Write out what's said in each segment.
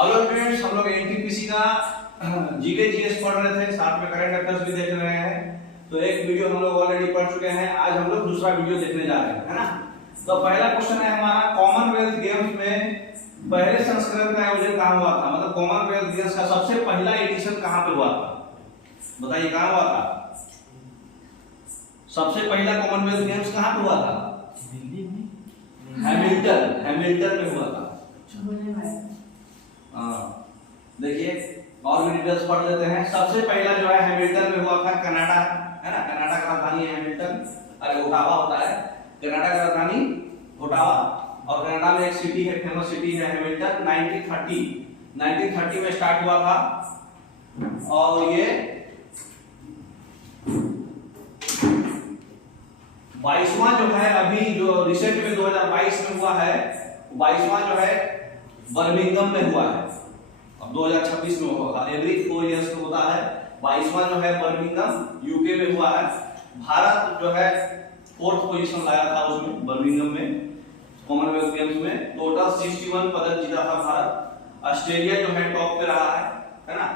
Hello students, हम लोग NTPC का जीके जीएस पढ़ रहे थे, साथ में करंट अफेयर्स भी देख रहे हैं। तो एक वीडियो हम लोग ऑलरेडी पढ़ चुके हैं, आज हम लोग दूसरा वीडियो देखने जा रहे हैं, है ना। तो पहला क्वेश्चन है हमारा, कॉमनवेल्थ गेम्स में पहले संस्करण का आयोजन कहाँ हुआ था? मतलब कॉमनवेल्थ गेम्स का सबसे पहला एडिशन कहाँ पे हुआ था? बताइए कहाँ हुआ था? सबसे पहला कॉमनवेल्थ गेम्स कहाँ पे हुआ था? हैमिल्टन में हुआ था। देखिए और भी डिटेल्स पढ़ लेते हैं। सबसे पहला जो है हैमिल्टन में हुआ था, कनाडा, है ना। कनाडा का राजधानी है हैमिल्टन, अरे ओटावा होता है। कनाडा का राजधानी ओटावा, और कनाडा में एक सिटी है, फेमस सिटी है हैमिल्टन। 1930 में स्टार्ट हुआ था, और ये 22वां जो है अभी जो रिसेंट में 2022 में हुआ है, 22वां जो है बर्मिंघम में हुआ है। अब 2026 में होगा, एवरी 4 इयर्स में होता है। 22वां जो है बर्मिंघम यूके में हुआ है। भारत जो है 4th पोजीशन लाया था उसमें, बर्मिंघम में, कॉमनवेल्थ गेम्स में। टोटल 61 पदक जीता था भारत। ऑस्ट्रेलिया जो है टॉप पे रहा है ना।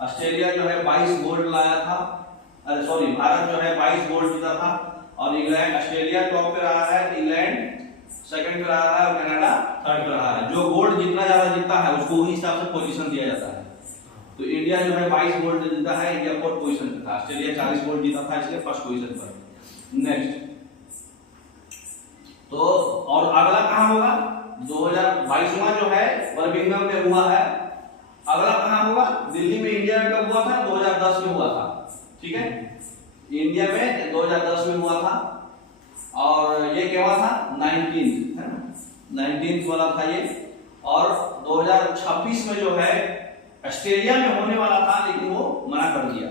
ऑस्ट्रेलिया जो है 22 गोल्ड लाया था, अरे सॉरी, भारत जो है 22 गोल्ड जीता था। और इंग्लैंड, ऑस्ट्रेलिया टॉप पे रहा है, इंग्लैंड सेकंड पे रहा है, और कनाडा थर्ड पे रहा है। जो गोल्ड जितना ज्यादा जीतता है उसको उसी हिसाब से पोजीशन दिया जाता है। तो इंडिया जो है 22 गोल्ड जीता है, इंडिया 4th पोजीशन पे था। ऑस्ट्रेलिया 40 गोल्ड जीता था, इसलिए फर्स्ट पोजीशन पर। नेक्स्ट तो और अगला कहां होगा? 2022वां जो है बर्मिंघम में हुआ है। अगला कहां होगा? दिल्ली में इंडिया में कब हुआ था? 2010 में हुआ था, ठीक है। इंडिया में 2010 में हुआ था, और ये क्या हुआ था? 19th, है ना, 19th वाला था ये। और 2026 में जो है ऑस्ट्रेलिया में होने वाला था, लेकिन वो मना कर दिया,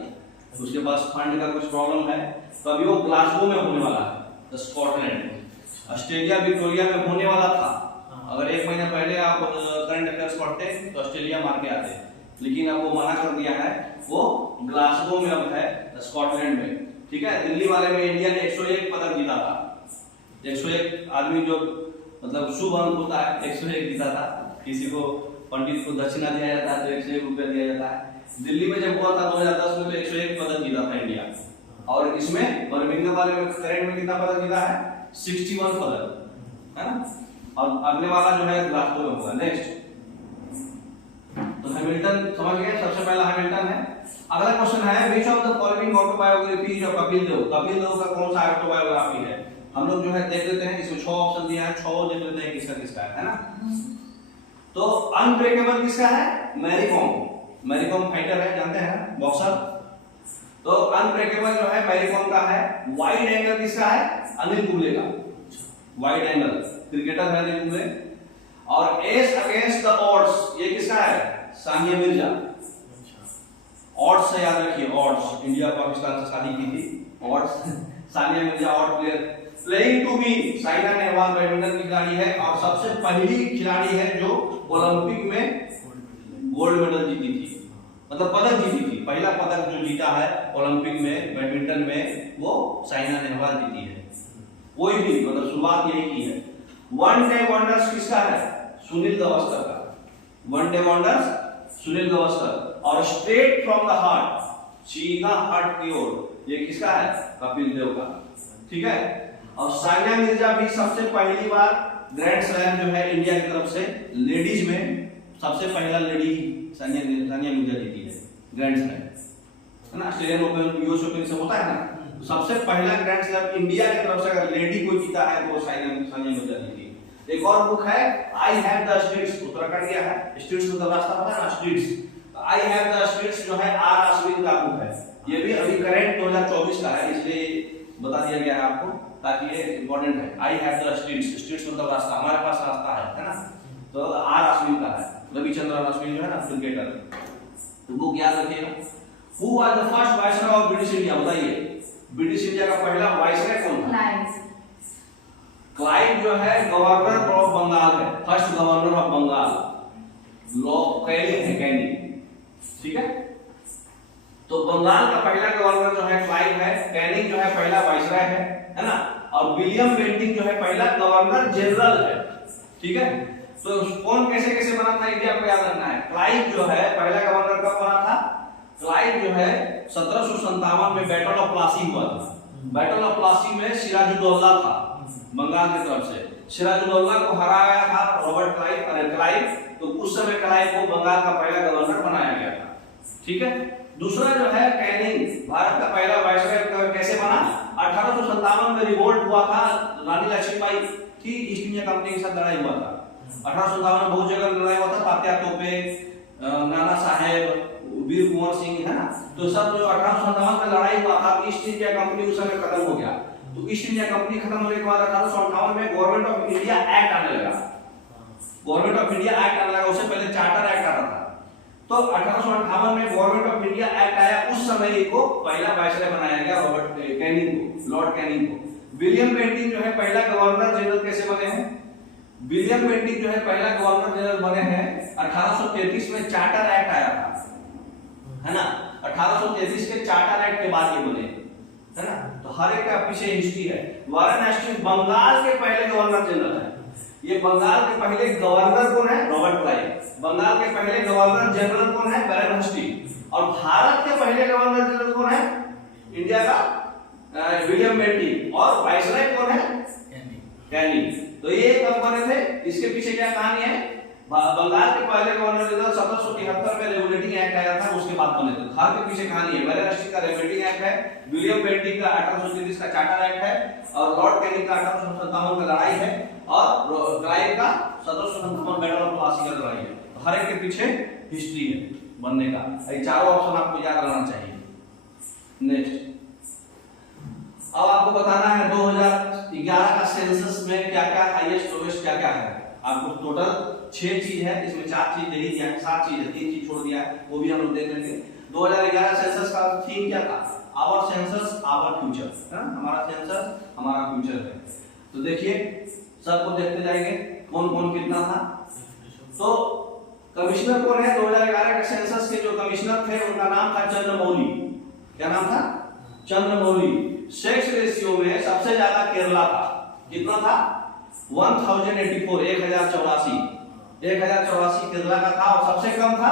उसके पास फंड का कुछ प्रॉब्लम है। तो अभी वो ग्लासगो में होने वाला है, स्कॉटलैंड। ऑस्ट्रेलिया विक्टोरिया में होने वाला था। अगर 1 महीना पहले आप करंट अफेयर्स पढ़ते तो ऑस्ट्रेलिया मार के आते, लेकिन अब वो मना कर दिया है, वो ग्लासगो में अब है, स्कॉटलैंड में, ठीक है। दिल्ली वाले में इंडिया ने 101 पदक जीता था। 101 आदमी जो मतलब शुभ अंक होता है, 101 जीता था। किसी को पंडित को दक्षिणा दिया जाता है तो 101 रुपया दिया जाता है। दिल्ली में जब हुआ था 2010 में तो 101 पदक जीता था इंडिया। और इसमें बर्मिंघम वाले में करंट में कितना पदक जीता है? 61 पदक, है ना। और अगले वाला जो है ग्लासगो में होगा। नेक्स्ट तो हैमिल्टन समझ गए, सबसे पहला हैमिल्टन है। अगला क्वेश्चन है, which of the following autobiography of Kapil Dev? Kapil Dev का कौन सा ऑटोबायोग्राफी है? हम लोग जो है देख लेते हैं, इसमें 6 ऑप्शन दिया है, 6 देख लेते हैं किसका किसका है ना। तो अनब्रेकेबल किसका है? मैरी कॉम। मैरी कॉम फाइटर है, जानते हैं, बॉक्सर। तो अनब्रेकेबल जो है मैरी कॉम का है। वाइड एंगल किसका है? अनिल कुंबले का। वाइड एंगल क्रिकेटर है अनिल कुंबले। और एस अगेंस्ट द ऑड्स ये किसका है? सानिया मिर्जा। ऑड्स से याद रखिए, ऑड्स, इंडिया पाकिस्तान से शादी की थी, odds. Sania Mirza odd player. Playing to be, Saina Nehwal badminton की खिलाड़ी है, और सबसे पहली खिलाड़ी है जो ओलंपिक में गोल्ड मेडल जीती थी, मतलब पदक जीती थी। पहला पदक जो जीता है ओलंपिक में बैडमिंटन में, वो साइना नेहवाल जीती है। कोई भी मतलब शुरुआत यही की है। वन डे वंडर्स किसका है? सुनील गावस्कर का। One day wonders Sunil Gavaskar. और स्ट्रेट फ्रॉम द हार्ट, सीधा हार्ट की ओर, ये किसका है? कपिल देव का, ठीक है। और सानिया मिर्जा भी सबसे पहली बार ग्रैंड स्लैम जो है इंडिया की तरफ से लेडीज में सबसे पहला लेडी सानिया मिर्जा जीती है ग्रैंड स्लैम, है ना। ऑस्ट्रेलियन ओपन, यूएस ओपन से होता है ना, सबसे पहला ग्रैंड स्लैम इंडिया की तरफ से अगर लेडी कोई जीता है तो वो सानिया मिर्जा जीती है। एक और बुक है, I have the streets, Uttarakhand गया है, स्ट्रीट्स मतलब रास्ता पता है ना, streets. I have the streets जो है आर अश्विन का बुक है। ये भी अभी करंट 2024 का है, इसलिए बता दिया गया है आपको, ताकि ये इंपॉर्टेंट है। I have the streets, streets मतलब रास्ता, हमारे पास रास्ता है ना। तो आर अश्विन का है, रविचंद्रन अश्विन जो है ना, क्रिकेटर। तो बुक याद रखिएगा। Who was the first viceroy of British India? बताइए, ब्रिटिश इंडिया का पहला वाइसरॉय कौन था? क्लाइव जो है गवर्नर ऑफ बंगाल है, first governor of Bengal. Lord Canning है, कैनिंग, ठीक है। तो बंगाल का पहला गवर्नर जो है क्लाइव है, कैनिंग जो है पहला वाइसरॉय है ना। और विलियम बेंटिंक जो है पहला गवर्नर जनरल है, ठीक है। तो कौन कैसे कैसे बना था ये भी आपको याद रखना है। क्लाइव जो है पहला गवर्नर कब बना था? क्लाइव जो है 1757 में बैटल ऑफ प्लासी हुआ था। बैटल ऑफ प्लासी में सिराजुद्दौला था बंगाल की तरफ से, सिराजुद्दौला को हराया था रॉबर्ट क्लाइव, तो उस समय क्लाइव को बंगाल का पहला गवर्नर बनाया गया था। ठीक है। दूसरा जो है कैनिंग, भारत का पहला वायसराय कैसे बना? 1857 में रिवोल्ट हुआ था, रानी लक्ष्मीबाई थी, ईस्ट इंडिया कंपनी के साथ लड़ाई हुआ था। 1857 में बहुत जगह लड़ाई हुआ था, तात्या तोपे, नाना साहेब, वीर कुंवर सिंह, है ना। तो सब जो 1857 में लड़ाई हुआ था, ईस्ट इंडिया कंपनी उस समय खत्म हो गया। तो ईस्ट इंडिया कंपनी खत्म होने के बाद 1858 में गवर्नमेंट ऑफ इंडिया एक्ट आने लगा। गवर्नमेंट ऑफ इंडिया एक्ट आने लगा, उससे पहले चार्टर एक्ट आता था। तो 1858 में गवर्नमेंट ऑफ इंडिया एक्ट आया, उस समय को पहला वायसराय बनाया गया रॉबर्ट कैनिंग को, लॉर्ड कैनिंग को। विलियम बेंटिक जो है पहला गवर्नर जनरल कैसे बने हैं? विलियम बेंटिक जो है पहला गवर्नर जनरल बने हैं 1833 में, चार्टर एक्ट आया था, है ना। 1833 के चार्टर एक्ट के बाद ये बने, है ना। तो हर एक का पीछे हिस्ट्री है। वारेन हेस्टिंग्स बंगाल के पहले गवर्नर जनरल है। ये बंगाल के पहले गवर्नर कौन है? Robert Clive. बंगाल के पहले गवर्नर जनरल कौन है? Warren Hastings. और भारत के पहले गवर्नर जनरल कौन है? इंडिया का विलियम बेंटिक। और वायसराय कौन है? कैनिंग। तो ये कब बने थे? इसके पीछे क्या कहानी है? बंगाल के पहले गवर्नर जनरल 1773 में रेगुलेटिंग एक्ट आया था, उसके बाद बने थे। हर के पीछे कहानी है। वारेन हेस्टिंग्स का रेगुलेटिंग एक्ट है, विलियम बेंटिक का 1833 का चार्टर एक्ट है, और लॉर्ड कैनिंग का 1857 का लड़ाई है, और क्लाइव का 1757 बैटल ऑफ प्लासी का लड़ाई है। हर एक के पीछे हिस्ट्री है बनने का। ये चारों ऑप्शन आपको याद रहना चाहिए। नेक्स्ट, अब आपको बताना है 2011 का सेंसस में क्या क्या हाईएस्ट लोएस्ट क्या क्या है। आपको टोटल 6 चीज है, इसमें 4 चीज दे दिया है, 7 चीज है, 3 चीज छोड़ दिया है, वो भी हम लोग देख लेंगे। 2011 सेंसस का थीम क्या था? आवर सेंसस आवर फ्यूचर, है ना। हमारा सेंसस हमारा फ्यूचर है। तो देखिए सबको देखते जाएंगे कौन कौन कितना था। तो कमिश्नर कौन है? 2011 के सेंसस के जो कमिश्नर थे उनका नाम था चंद्रमौली। क्या नाम था? चंद्रमौली। सेक्स रेशियो में सबसे ज्यादा केरला था। कितना था? 1084, 1084 केरला का था, और सबसे कम था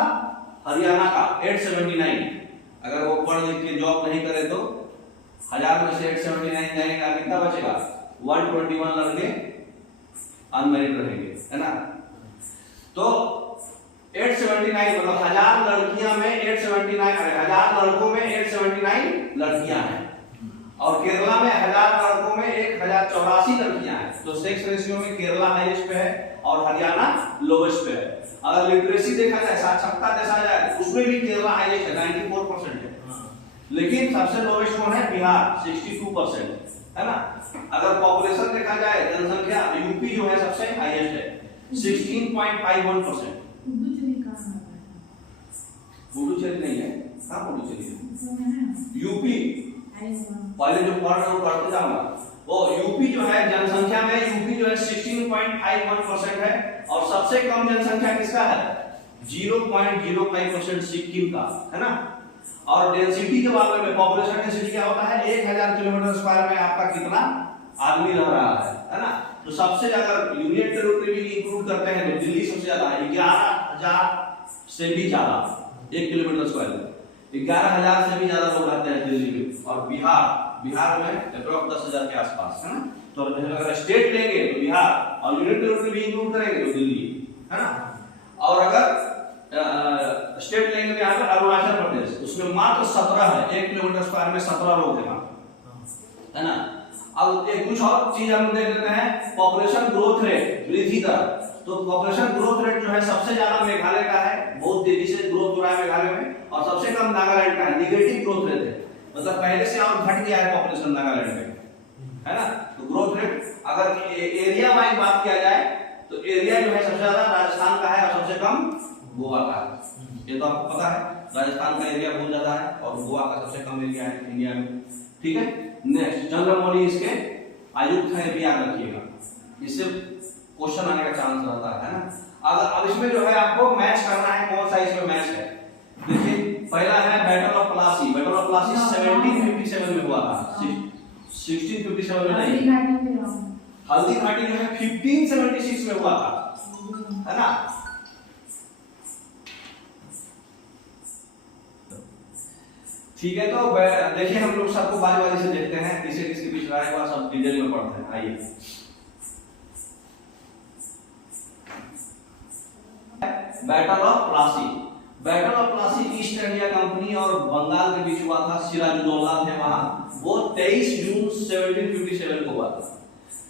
हरियाणा का 879। अगर वो पढ़ लिख के जॉब नहीं करे तो 1000 में से 879 जाएगा, कितना बचेगा? 121 लड़के अनमैरिड रहेंगे, है ना। तो 879 मतलब 1000 लड़कियां में 879, 1000 लड़कों में 879 लड़कियां हैं, और केरला में 1000 लड़कों में 1084 लड़कियां हैं। तो सेक्स रेशियो में केरला हाईएस्ट पे है और हरियाणा लोवेस्ट पे है। अगर लिटरेसी देखा जाए, साक्षरता देखा जाए, उसमें भी केरला हाईएस्ट है, 94% है। लेकिन सबसे लोवेस्ट कौन है? बिहार 62%, है ना। अगर पॉपुलेशन देखा जाए, जनसंख्या, यूपी जो है सबसे हाईएस्ट है 16.51%। पुडुचेरी नहीं है, कहां पुडुचेरी है? यूपी पहले जो पढ़ रहे हो पढ़ते जाऊंगा। वो यूपी जो है जनसंख्या में, यूपी जो है 16.51% है, और सबसे कम जनसंख्या किसका है? 0.05% सिक्किम का, है ना। और डेंसिटी के मामले में पॉपुलेशन डेंसिटी क्या होता है? 1000 किलोमीटर स्क्वायर में आपका कितना आदमी रह रहा है ना। तो सबसे ज्यादा यूनियन टेरिटरी भी इंक्लूड करते हैं तो दिल्ली सबसे ज्यादा है, 11,000 से भी ज्यादा 1 किलोमीटर स्क्वायर में, 11,000 से भी ज्यादा लोग रहते हैं दिल्ली में। और बिहार में अप्रॉक्स 10,000 के आसपास, है ना। तो अगर स्टेट लेंगे तो बिहार, और यूनियन टेरिटरी भी इंक्लूड करेंगे तो दिल्ली, है ना। और अगर स्टेट लेंगे तो यहाँ पे अरुणाचल प्रदेश, उसमें मात्र 17 है, 1 किलोमीटर स्क्वायर में 17 लोग हैं, है ना। अब एक कुछ और चीज हम देख लेते हैं, पॉपुलेशन ग्रोथ रेट, वृद्धि दर। तो पॉपुलेशन ग्रोथ रेट जो है सबसे ज्यादा मेघालय का है, बहुत तेजी से ग्रोथ हो रहा है मेघालय में, और सबसे कम नागालैंड का है, निगेटिव ग्रोथ रेट है, मतलब पहले से और घट गया है पॉपुलेशन नागालैंड में, है ना। तो ग्रोथ रेट अगर एरिया वाइज बात किया जाए तो एरिया जो है सबसे ज्यादा राजस्थान का है और सबसे कम गोवा का है। ये तो आपको पता है, राजस्थान का एरिया बहुत ज्यादा है और गोवा का सबसे कम एरिया है इंडिया में, ठीक है। नेक्स्ट, चंद्रमौली इसके आयुक्त हैं, भी याद रखिएगा, इससे क्वेश्चन आने का चांस रहता है ना। अगर अब इसमें जो है आपको मैच करना है, कौन सा इसमें मैच है। देखिए पहला है battle of Plassey. Battle of Plassey 1757 में हुआ था, 1657 में नहीं, हल्दी घाटी जो है 1576 में हुआ था, है ना। ठीक है, तो देखिए हम लोग सबको बारी बारी से देखते हैं किसे किसके बीच लड़ाई हुआ, सब डिटेल में पढ़ते हैं। आइए, battle of Plassey. Battle of Plassey east India company और बंगाल के बीच हुआ था। सिराजुद्दौला थे वहां। वो 23 जून 1757 को हुआ था।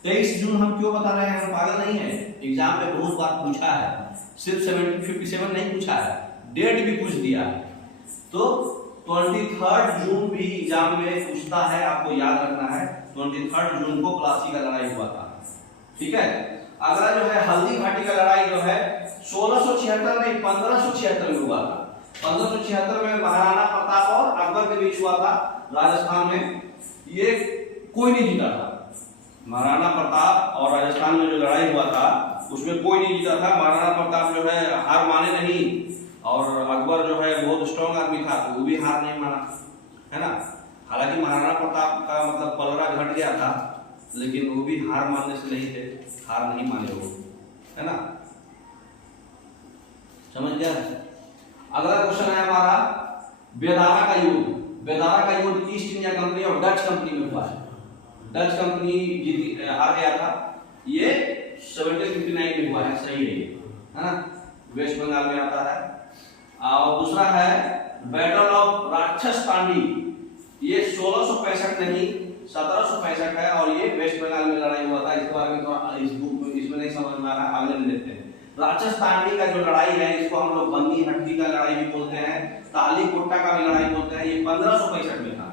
23 जून हम क्यों बता रहे हैं, हम पागल नहीं है, एग्जाम में बहुत बार पूछा है, सिर्फ 1757 नहीं पूछा है, डेट भी पूछ दिया है। तो 23 जून भी एग्जाम में पूछता है, आपको याद रखना है। 23 जून को प्लासी का लड़ाई हुआ था। ठीक है, अगला जो है हल्दी घाटी का लड़ाई जो है 1676 नहीं 1576 में हुआ था। 1576 में महाराणा प्रताप और अकबर के बीच हुआ था राजस्थान में। ये कोई नहीं जीता था। महाराणा प्रताप और राजस्थान में जो लड़ाई हुआ था उसमें कोई नहीं जीता था। महाराणा प्रताप जो है हार माने नहीं, और अकबर जो है बहुत स्ट्रॉन्ग आदमी था, तो वो भी हार नहीं माना, है ना। हालांकि महाराणा प्रताप का मतलब पलड़ा घट गया था, लेकिन वो भी हार मानने से नहीं थे, हार नहीं माने वो, है ना। समझ गया। अगला क्वेश्चन है हमारा बेदारा का युद्ध। बेदारा का युद्ध ईस्ट इंडिया कंपनी और डच कंपनी में हुआ है। डच कंपनी जीती, हार गया था। ये 1759 में हुआ है, सही है ना। वेस्ट बंगाल में आता है। और दूसरा है बैटल ऑफ राक्षस तांडी। ये 1665 नहीं 1765 है, और ये वेस्ट बंगाल में लड़ाई हुआ था। इसके बारे में तो इस बुक में इसमें नहीं समझ में आ रहा, अगले में देखते हैं। राक्षस तांडी का जो लड़ाई है, इसको हम लोग बंदी हट्टी का लड़ाई भी बोलते हैं, ताली कोट्टा का भी लड़ाई बोलते हैं। ये 1565 में था।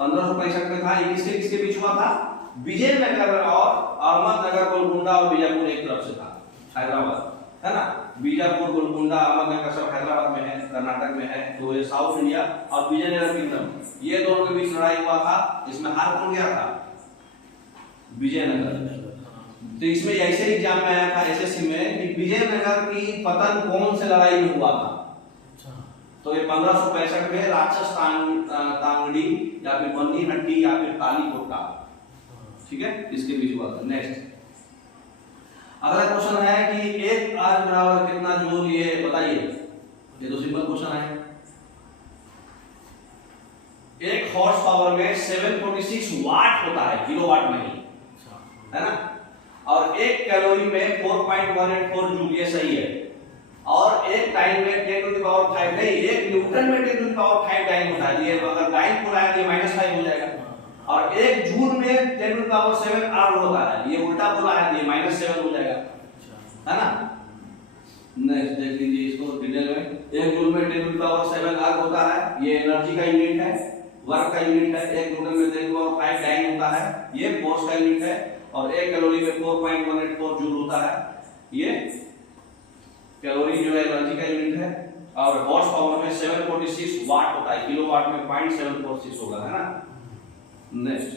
1565 में था। ये किसके किसके बीच हुआ था? विजयनगर और अहमदनगर, गोलकुंडा और बीजापुर एक तरफ से था, हैदराबाद, है ना। बीजापुर, गोलकुंडा, अहमदनगर सब हैदराबाद में है, कर्नाटक में है, तो ये साउथ इंडिया। और विजयनगर किंगडम, ये दोनों के बीच लड़ाई हुआ था। इसमें हार कौन गया था? विजयनगर। तो इसमें ऐसे एग्जाम में आया था एसएससी में कि विजयनगर की पतन कौन से लड़ाई में हुआ था। तो ये 1565 में राक्षस तांगड़ी या फिर बंदी हट्टी या फिर ताली कोट्टा, ठीक है, इसके बीच हुआ था। नेक्स्ट अगला क्वेश्चन है कि एक आर बराबर कितना जूल, ये बताइए। ये तो सिंपल क्वेश्चन है। एक हॉर्स पावर में 746 वाट होता है, किलोवाट में नहीं, है ना। और एक कैलोरी में 4.184 जूल, ये सही है। और एक टाइम में 10 टू द पावर 5 नहीं, एक न्यूटन में 10 टू द पावर 5 टाइम होता है। ये अगर टाइम पूरा है तो -5 हो जाएगा। और एक जूल में 10 टू द पावर 7 आर होता है, ये उल्टा बोला है, ये -7 हो जाएगा, है ना। नेक्स्ट देख लीजिए इसको डिटेल में। एक जूल में 10 टू द पावर 7 आर होता है, ये एनर्जी का यूनिट है, वर्क का यूनिट है। एक न्यूटन में 10 टू द पावर 5 टाइम होता है, ये फोर्स का यूनिट है। और एक कैलोरी में 4.184 जूल होता है, ये कैलोरी जो है एनर्जी का यूनिट है। और हॉर्स पावर में 746 वाट होता है, किलोवाट में 0.746 होगा, है ना। नेक्स्ट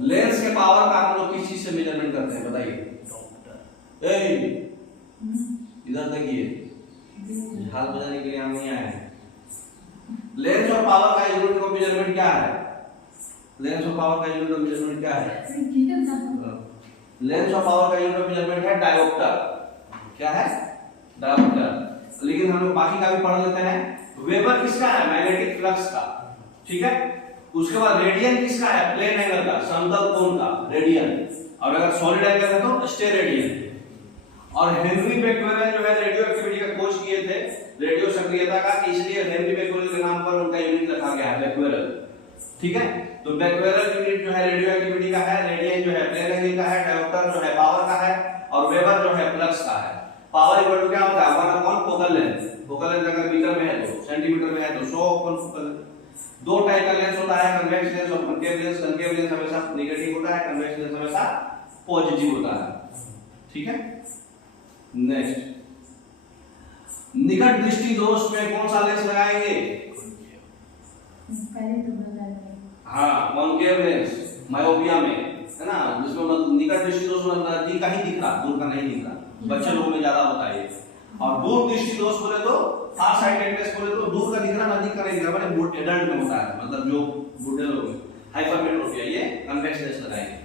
लेंस के पावर का हम लोग किस चीज से मेजरमेंट करते हैं, बताइए। इधर देखिए, हाल बजाने के लिए हम नहीं आए हैं। लेंस और पावर का यूनिट ऑफ मेजरमेंट क्या है? लेंस और पावर का यूनिट ऑफ मेजरमेंट क्या है? लेंस और पावर का यूनिट ऑफ मेजरमेंट है डायोप्टर। क्या है? डायोप्टर। लेकिन हम लोग बाकी का भी पढ़ लेते हैं। वेबर किसका है? मैग्नेटिक फ्लक्स का, ठीक है। उसके बाद रेडियन किसका है? प्लेन एंगल का, समतल कोण का, रेडियन। और अगर सॉलिड एंगल है तो स्टेरेडियन। और हेनरी बेक्वेरेल जो है रेडियो एक्टिविटी का खोज किए थे, रेडियो सक्रियता का, इसलिए हेनरी बेक्वेरेल के नाम पर उनका यूनिट रखा गया है, बेक्वेरेल, ठीक है। तो बेक्वेरेल यूनिट जो है रेडियो एक्टिविटी का है, रेडियन जो है प्लेन एंगल का है, डायोप्टर जो है पावर का है, और वेबर जो है फ्लक्स का है। पावर इक्वल टू क्या होता है? 1/4 फोकल लेंथ। फोकल लेंथ अगर मीटर में है तो, सेंटीमीटर में है तो 100 फोकल। दो टाइप का लेंस होता है, कन्वेक्स लेंस और कनकेव लेंस। कनकेव लेंस हमेशा नेगेटिव होता है, कन्वेक्स लेंस हमेशा पॉजिटिव होता है, ठीक है। नेक्स्ट निकट दृष्टि दोष में कौन सा लेंस लगाएंगे? हाँ, कॉन्केव लेंस मायोपिया में, है ना, जिसमें मतलब निकट दृष्टि दोष नजदीक का ही दिख रहा, दूर का नहीं दिख रहा। बच्चे लोगों में ज्यादा होता है। और दूर दृष्टि दोष बोले तो फार साइटेडनेस बोले तो दूर का दिख रहा, नजदीक का नहीं दिख रहा, मतलब एडल्ट में होता है, मतलब जो बूढ़े लोग हैं, हाइपरमेट्रोपिया, ये कन्वेक्स लेंस लगाएंगे।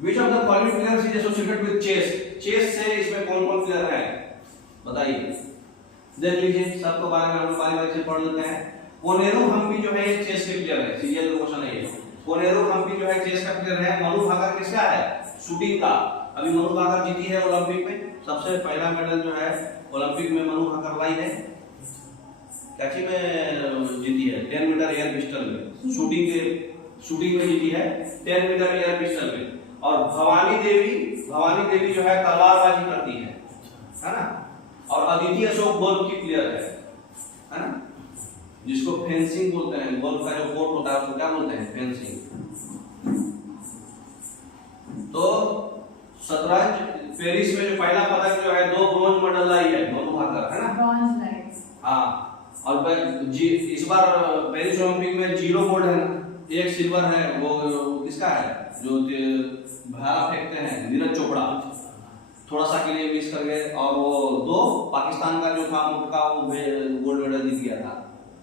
Which of the following players is associated with chess? Chess से इसमें कौन-कौन प्लेयर है? बताइए, देख लीजिए, सबको बारे में हम लोग बारी से पढ़ लेते हैं। कोनेरू हम्पी जो है ये चेस के प्लेयर है, सीरियल क्वेश्चन है ये। कोनेरू हम्पी जो है चेस का प्लेयर है। मनु भाकर किसका है? शूटिंग का। अभी मनु भाकर जीती है ओलंपिक में, सबसे पहला मेडल जो है ओलंपिक में मनु भाकर लाई है। कैची में जीती है? 10 मीटर एयर पिस्टल में, शूटिंग में जीती है 10 मीटर एयर पिस्टल में। और भवानी देवी जो है तलवारबाजी करती है ना। और अदिति अशोक गोल्फ की प्लेयर है ना, जिसको फेंसिंग बोलते हैं। गोल्फ का जो कोर्ट होता है उसको क्या बोलते हैं? फेंसिंग। तो शतरंज पेरिस में जो पहला पदक जो है 2 ब्रोंज मेडल लाई है मनु भाकर, है ना। हाँ, और इस बार पेरिस ओलंपिक में 0 गोल्ड है ना, 1 सिल्वर है। वो किसका है? जो भाला फेंकते हैं नीरज चोपड़ा, थोड़ा सा के लिए मिस कर गए। और वो 2 पाकिस्तान का जो था उनका वो गोल्ड मेडल जीत गया था।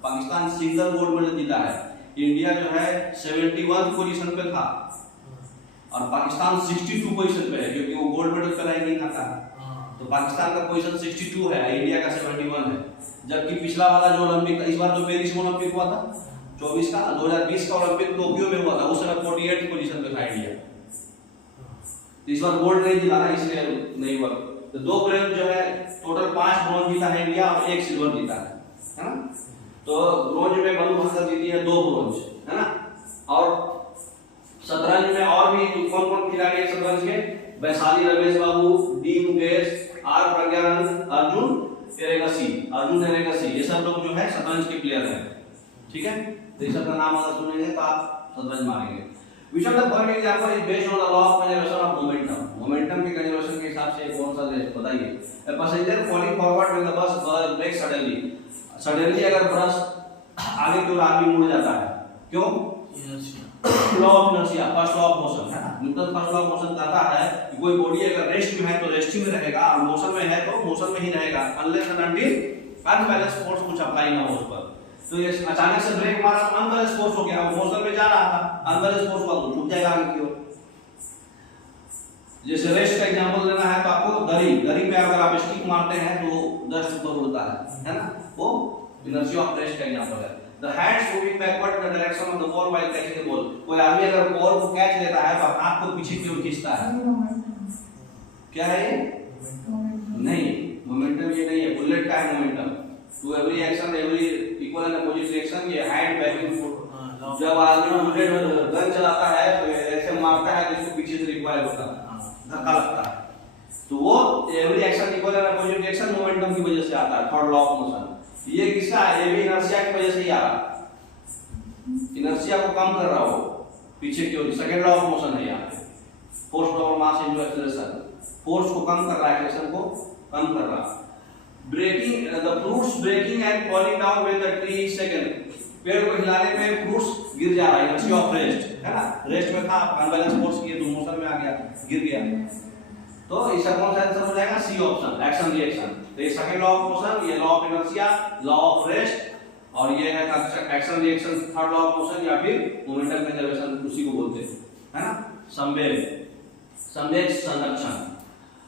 पाकिस्तान सिंगल गोल्ड मेडल जीता है। इंडिया जो है 71 पोजीशन पे था और पाकिस्तान 62 पोजीशन पे है, क्योंकि वो गोल्ड मेडल पे रैंक नहीं आता। तो पाकिस्तान का पोजीशन 62 है, इंडिया का 71 है। जबकि पिछला वाला जो ओलंपिक, इस बार जो पेरिस ओलंपिक हुआ था 24 का, 2020 का ओलंपिक टोक्यो में हुआ था, उस समय 48 पोजीशन पे था इंडिया। इस बार गोल्ड नहीं जीता ना, इसलिए नहीं हुआ। तो 2 ब्रोंज जो है, टोटल 5 ब्रोंज जीता है इंडिया और 1 सिल्वर जीता है ना। तो ब्रोंज में मनु भाकर जीती है 2 ब्रोंज, है ना। और शतरंज में और भी कौन कौन खिलाड़ी है शतरंज के? वैशाली रमेश बाबू, डी मुकेश, आर प्रज्ञानंद, अर्जुन एरेगसी, ये सब लोग जो है शतरंज के प्लेयर हैं। ठीक है, तो इस सबका नाम अगर सुनेंगे तो आप शतरंज मारेंगे। Which of the following example is based on the law of conservation of momentum? Momentum के कंजर्वेशन के हिसाब से कौन सा बताइए? A passenger falling forward when the bus brakes suddenly अगर बस आगे की ओर आगे मुड़ जाता है, क्यों? Law of inertia, first law of motion, है ना। Newton first law of motion कहता है कि कोई बॉडी अगर रेस्ट में है तो रेस्ट में रहेगा, और मोशन में है तो मोशन में ही रहेगा, unless and until unbalance force कुछ अप्लाई ना हो उस पर। तो ये अचानक से ब्रेक मारा तो अनबैलेंस फोर्स हो गया, मोशन में जा रहा था, अनबैलेंस फोर्स हुआ तो छूट जाएगा आगे की ओर। जैसे रेस्ट का एग्जांपल देना है तो आपको दरी पे अगर आप स्टिक मारते हैं तो 10 ऊपर उड़ता है ना, वो इनर्शिया ऑफ रेस्ट का एग्जांपल है। The hands moving backward in the direction of the ball while catching the ball. कोई आदमी अगर बॉल को कैच लेता है तो हाथ को पीछे की ओर खींचता है, क्या है ये? नहीं, मोमेंटम ये नहीं है, बुलेट का है मोमेंटम। तो every action every equal and opposite reaction, ये हैंड बैकिंग फोर्स। जब आदमी बुलेट गन चलाता है तो ऐसे मारता है तो इसको पीछे से रिक्वायर होता है, धक्का लगता है। तो वो every action equal and opposite reaction momentum की वजह से आता है, थर्ड लॉ ऑफ मोशन। ये किसका है? ये भी इनर्शिया की वजह से ही आ रहा, इनर्शिया को कम कर रहा हो पीछे की ओर, सेकंड लॉ ऑफ मोशन है यहाँ पे। Force power mass into acceleration, force को कम कर रहा है, एक्सेलरेशन को कम कर रहा है। Breaking, the fruits breaking and falling down when the tree is second, पेड़ को हिलाने में फ्रूट्स गिर जा रहा है, इनर्शिया ऑफ रेस्ट, है ना। रेस्ट में था, अनबैलेंस फोर्स किए तो मोशन में आ गया, गिर गया। तो इसका कौन सा आंसर हो जाएगा? C option, action reaction. तो ये सेकंड लॉ ऑफ मोशन, ये law of inertia, law of rest, और ये है action reaction, third law of motion, या फिर मोमेंटम कंजर्वेशन, उसी को बोलते हैं, है ना। संवेग संरक्षण।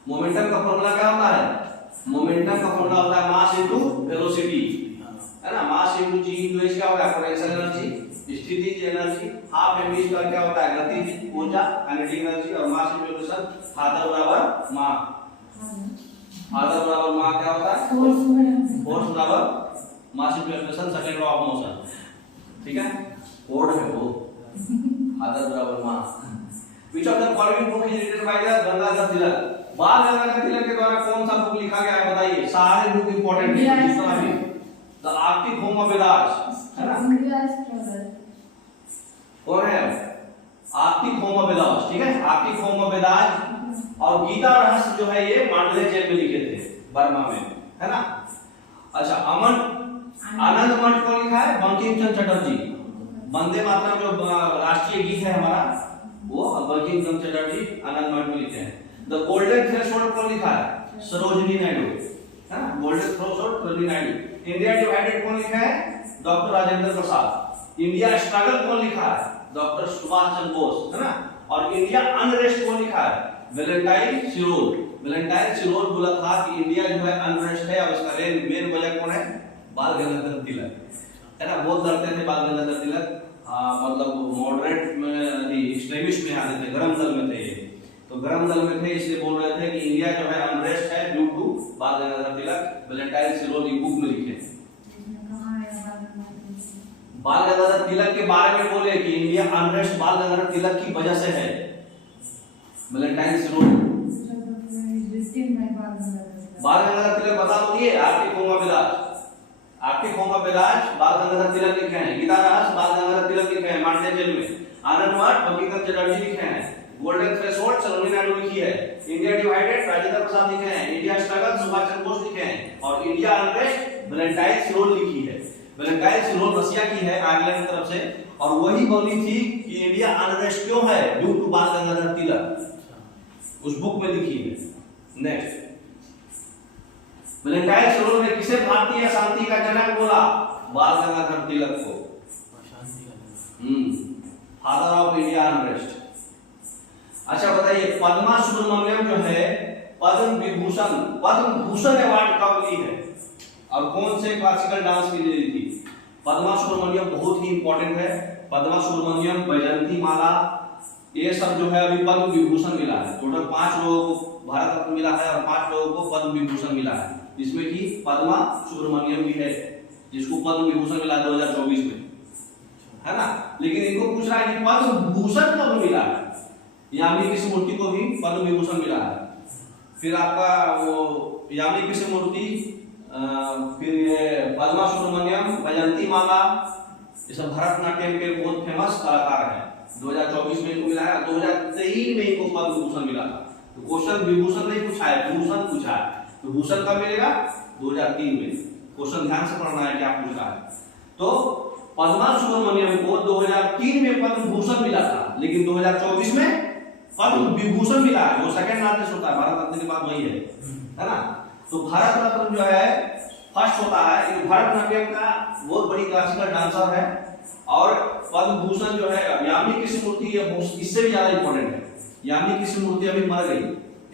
मोमेंटम का फॉर्मूला क्या होता है? मोमेंटम का फॉर्मूला होता है मास इनटू वेलोसिटी, है ना। मास इनटू जी इनटू एच क्या होता है? पोटेंशियल एनर्जी, स्थितिज एनर्जी, हाफ एम वी का क्या होता है? गतिज ऊर्जा, काइनेटिक एनर्जी, और मास इनटू वेलोसिटी, फादर बराबर मां। फादर बराबर मां क्या होता है? फोर्स बराबर mass into acceleration, second law of motion. ठीक है, कोड है वो, फादर बराबर मां। Which of the following book is written by the Gangadhar Tilak? बाल गंगाधर तिलक के द्वारा कौन सा बुक लिखा गया है बताइए? सारे बुक इंपॉर्टेंट है, जितना भी the Arctic home of Vedas, है ना। कौन है? आर्टिक होम ऑफ वेदास, ठीक है, आर्टिक होम ऑफ वेदास। और गीता रहस्य जो है ये मांडले जेल में लिखे थे, बर्मा में, है ना। अच्छा, आनंद मठ को लिखा है बंकिम चंद्र चटर्जी। वंदे मातरम जो राष्ट्रीय गीत है हमारा, वो बंकिम चंद्र चटर्जी आनंद मठ में लिखे हैं। द गोल्डन थ्रेशोल्ड कौन लिखा है? सरोजिनी नायडू, है ना। Golden threshold Sarojini Naidu. India divided कौन लिखा है? Doctor Rajendra Prasad. India struggle कौन लिखा है? डॉक्टर सुभाष चंद्र बोस, है ना। और इंडिया अनरेस्ट कौन लिखा है? वैलेंटाइन सिरोल। वैलेंटाइन सिरोल बोला था कि इंडिया जो है अनरेस्ट है और इसका मेन वजह कौन है? बाल गंगाधर तिलक, है ना। बहुत डरते थे बाल गंगाधर तिलक, मतलब मॉडरेट में एक्सट्रीमिस्ट में आते थे, गरम दल में थे ये। तो गरम दल में थे इसलिए बोल रहे थे कि इंडिया जो है अनरेस्ट है ड्यू टू बाल गंगाधर तिलक। वैलेंटाइन सिरोल की बुक में लिखे। बाल गंगाधर तिलक के बारे में बोले कि इंडिया अनरेस्ट बाल गंगाधर तिलक की वजह से है। वैलेंटाइन सिरोल बाल गंगाधर तिलक बता दो, ये आर्टिक होमा विराज, आर्टिक होमा विराज बाल गंगाधर तिलक लिखे हैं। गीता रास बाल गंगाधर तिलक लिखे हैं मांडे जेल में। आनंद मठ बंकिम चटर्जी लिखे हैं। गोल्डन थ्रेशोल्ड सरोजिनी नायडू लिखी है। इंडिया डिवाइडेड राजेंद्र प्रसाद लिखे हैं। इंडिया स्ट्रगल सुभाष चंद्र बोस लिखे हैं। और इंडिया अनरेस्ट वैलेंटाइन सिरोल लिखी है। वैलेंटाइन सिरोल रशिया की है, आयरलैंड की तरफ से, और वही बोली थी कि इंडिया अनरेस्ट क्यों है? ड्यू टू बाल गंगाधर तिलक, उस बुक में लिखी है। नेक्स्ट, वैलेंटाइन सिरोल ने किसे भारतीय शांति का जनक बोला? बाल गंगाधर तिलक को। Father of India unrest. अच्छा बताइए, पद्मा सुब्रमण्यम जो है पद्म विभूषण, पद्म भूषण अवार्ड कब ली है और कौन से क्लासिकल डांस के लिए ली थी? पद्मा सुब्रमण्यम बहुत ही इंपॉर्टेंट है। पद्मा सुब्रमण्यम, वैजयंती माला, ये सब जो है अभी पद्म विभूषण मिला है। टोटल 5 लोगों को भारत रत्न मिला है और 5 लोगों को पद्म विभूषण मिला है, जिसमें कि पद्मा सुब्रमण्यम भी है जिसको पद्म विभूषण मिला 2024 में, है ना। लेकिन इनको पूछ रहा है कि पद्म भूषण कब मिला है? यामिनी कृष्णमूर्ति को भी पद्म विभूषण मिला है। फिर आपका वो यामिनी कृष्णमूर्ति, फिर ये पद्मा सुब्रमण्यम, वैजयंती माला, ये सब भरतनाट्यम के बहुत फेमस कलाकार हैं। 2024 में इनको मिला है। 2023 में इनको पद्म विभूषण मिला था। तो क्वेश्चन विभूषण नहीं पूछा है, भूषण पूछा है। तो भूषण कब मिलेगा? 2003 में। क्वेश्चन ध्यान से पढ़ना है क्या पूछ रहा है। तो पद्मा सुब्रमण्यम को 2003 में पद्म भूषण मिला था, लेकिन 2024 में पद्म विभूषण मिला है। वो सेकंड लार्जेस्ट होता है, भारत रत्न के बाद वही है ना। तो भारत रत्न जो है फर्स्ट होता है। ये भरतनाट्यम का बहुत बड़ी क्लासिकल डांसर है। और पद्म भूषण जो है यामिनी कृष्णमूर्ति, ये इससे भी ज्यादा इंपॉर्टेंट है। यामिनी कृष्णमूर्ति अभी मर गई,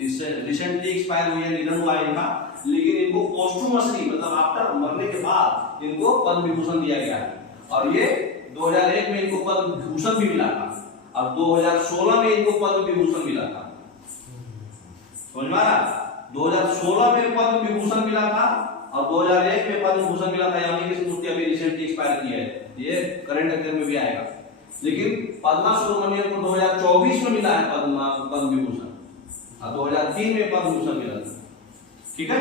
इससे रिसेंटली एक्सपायर हुई है, निधन हुआ इनका। लेकिन इनको पोस्टुमसली, मतलब आफ्टर मरने के बाद इनको पद्म विभूषण दिया गया है। और ये 2001 में इनको पद्म भूषण भी मिला था और 2016 में इनको पद्म विभूषण मिला था। समझ में आ रहा? 2016 में पद्म विभूषण मिला था और 2001 में पद्म भूषण मिला था। यामिनी कृष्णमूर्ति अभी रिसेंटली एक्सपायर की है, ये करंट अफेयर में भी आएगा। लेकिन पद्मा सुब्रमण्यम को 2024 में मिला है पद्म विभूषण, और 2003 में पद्म भूषण मिला था। ठीक है।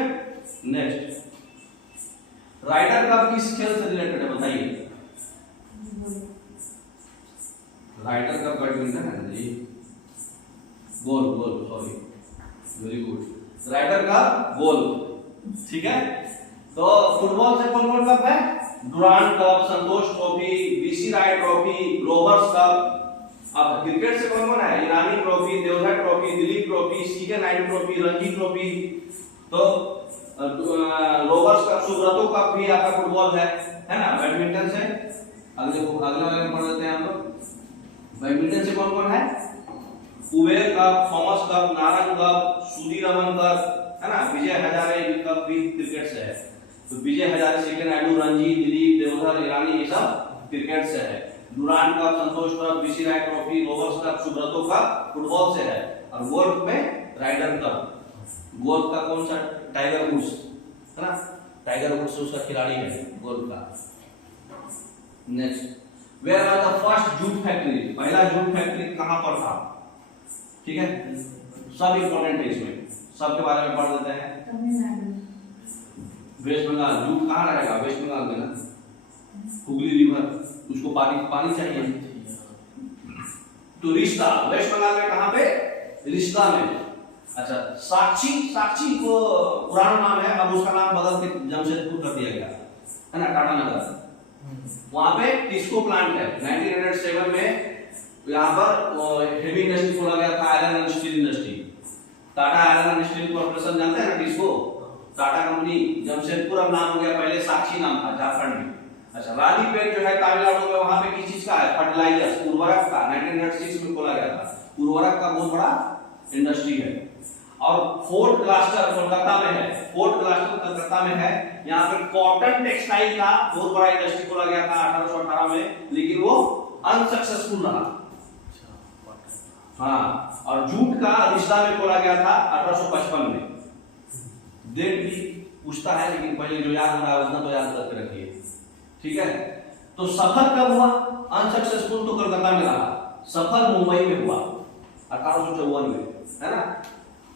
नेक्स्ट, राइडर कप किस खेल से रिलेटेड है बताइए? राइडर कप बैडमिंटन है जी, golf golf, sorry, very good. Ryder cup golf, ठीक है। तो फुटबॉल से कौन कौन कप है? Durand cup, Santosh trophy, BC Roy trophy, Roberts cup. अब क्रिकेट से कौन कौन है? Irani trophy, Deodhar trophy, Duleep trophy, CK Naidu trophy, Ranji trophy. तो रोबर्ट्स कप, सुब्रतो कप भी आपका फुटबॉल है ना। बैडमिंटन से अगले वाले में पढ़ लेते हैं हम लोग। बैडमिंटन से कौन कौन है? Kuber cup, Thomas cup, Narang cup, Sudirman cup, है ना। विजय हजारे कप भी क्रिकेट से है। तो विजय हजारे, सीके नायडू, रणजी, दिलीप, देवधर, ईरानी, ये सब क्रिकेट से है। Durand cup, Santosh cup, BC Roy trophy, Roberts cup, Subroto cup football से है। और गोल्फ में राइडर कप। गोल्फ का कौन सा? टाइगर वुड्स, है ना। टाइगर वुड्स उसका खिलाड़ी है गोल्फ का। Next, where are the first jute factory? पहला जूट फैक्ट्री कहां पर था? ठीक है, सब इंपॉर्टेंट है, इसमें सबके बारे में पढ़ लेते हैं। वेस्ट बंगाल। जूट कहाँ रहेगा? वेस्ट बंगाल में ना, हुगली रिवर, उसको पानी चाहिए। तो रिश्ता वेस्ट बंगाल में कहां पे? रिश्ता में। अच्छा, साक्षी को पुराना नाम है, अब उसका नाम बदल के जमशेदपुर कर दिया गया, है ना, टाटा नगर। वहां पे टिस्को प्लांट है। 1907 में यहाँ पर हेवी इंडस्ट्री खोला गया था, iron and steel industry. Tata iron and steel corporation जानते हैं ना, टिस्को, टाटा कंपनी। जमशेदपुर अब नाम हो गया, पहले साक्षी नाम था झारखंड में। अच्छा, रानीपेट जो है तमिलनाडु में, वहां पे किस चीज का है? फर्टिलाइजर्स, उर्वरक का। 1906 में खोला गया था। उर्वरक का बहुत बड़ा इंडस्ट्री है। और फोर्थ क्लस्टर कोलकाता में है, फोर्थ क्लस्टर कलकत्ता में है। यहाँ पे कॉटन टेक्सटाइल का बहुत बड़ा इंडस्ट्री खोला गया था 1818 में, लेकिन वो अनसक्सेसफुल रहा। हाँ, और जूट का रिश्ता में खोला गया था 1855 में। डेट भी पूछता है, लेकिन पहले जो याद हो रहा है उतना तो याद करके रखिए, ठीक है। तो सफल कब हुआ? अनसक्सेसफुल तो कलकत्ता में रहा, सफल मुंबई में हुआ 1854 में, है ना।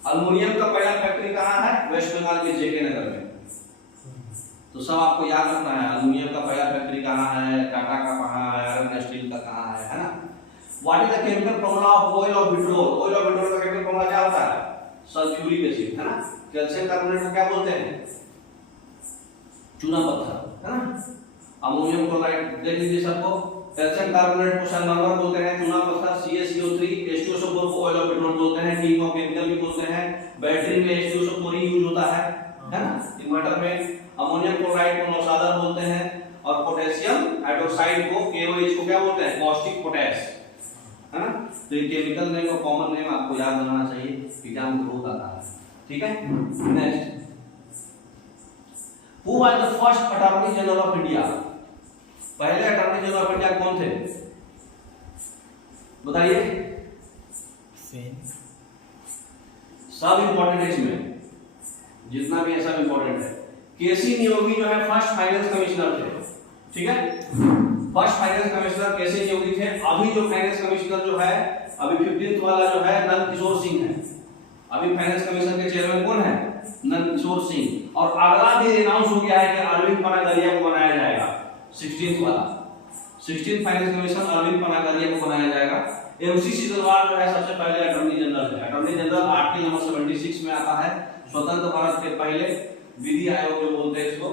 अल्युमिनियम का पहला फैक्ट्री कहाँ है? वेस्ट बंगाल के जेके नगर में। तो सब आपको याद रखना है, अल्युमिनियम का पहला फैक्ट्री कहाँ है, टाटा का कहाँ है, आयरन स्टील का कहाँ है ना। What is the chemical formula of oil of vitriol? Oil of vitriol का केमिकल फॉर्मूला क्या होता है? सल्फ्यूरिक एसिड, है ना। कैल्शियम कार्बोनेट को क्या बोलते हैं? चूना पत्थर, है ना। अमोनियम क्लोराइड देख लीजिए सबको, कैल्शियम कार्बोनेट को सल्फर बोलते हैं, चूना पत्थर CaCO3, H2SO4 को ऑयल ऑफ विट्रोल बोलते हैं, टीम ऑफ केमिकल भी बोलते हैं। बैटरी में H2SO4 ही यूज होता है ना। इन्वर्टर में अमोनियम क्लोराइड को नौशादर बोलते हैं, और पोटेशियम हाइड्रोक्साइड को KOH को क्या बोलते हैं? कॉस्टिक पोटैश, है ना। तो ये केमिकल नेम और कॉमन नेम आपको याद बनाना चाहिए, एग्जाम में बहुत आता है, ठीक है। Next, who was the first attorney general of India? पहले अटॉर्नी जनरल ऑफ इंडिया कौन थे? बताइए। सब इंपॉर्टेंट है इसमें, जितना भी है सब इंपॉर्टेंट है। केसी नियोगी जो है फर्स्ट फाइनेंस कमिश्नर थे, ठीक है। फर्स्ट फाइनेंस कमिश्नर केसी नियोगी थे। अभी जो फाइनेंस कमिश्नर जो है, अभी 15th वाला जो है नंद किशोर सिंह है। अभी फाइनेंस कमीशन के चेयरमैन कौन है? नंद किशोर सिंह। और अगला दिन अनाउंस हो गया है कि अरविंद पनागरिया को बनाया जाएगा 16th वाला, 16th फाइनेंस कमीशन अरविंद पनागरिया को बनाया जाएगा। MC सीतलवाड़ जो है सबसे पहले अटॉर्नी जनरल है। अटॉर्नी जनरल आर्टिकल नंबर 76 में आता है। स्वतंत्र भारत के पहले विधि आयोग जो बोलते हैं इसको।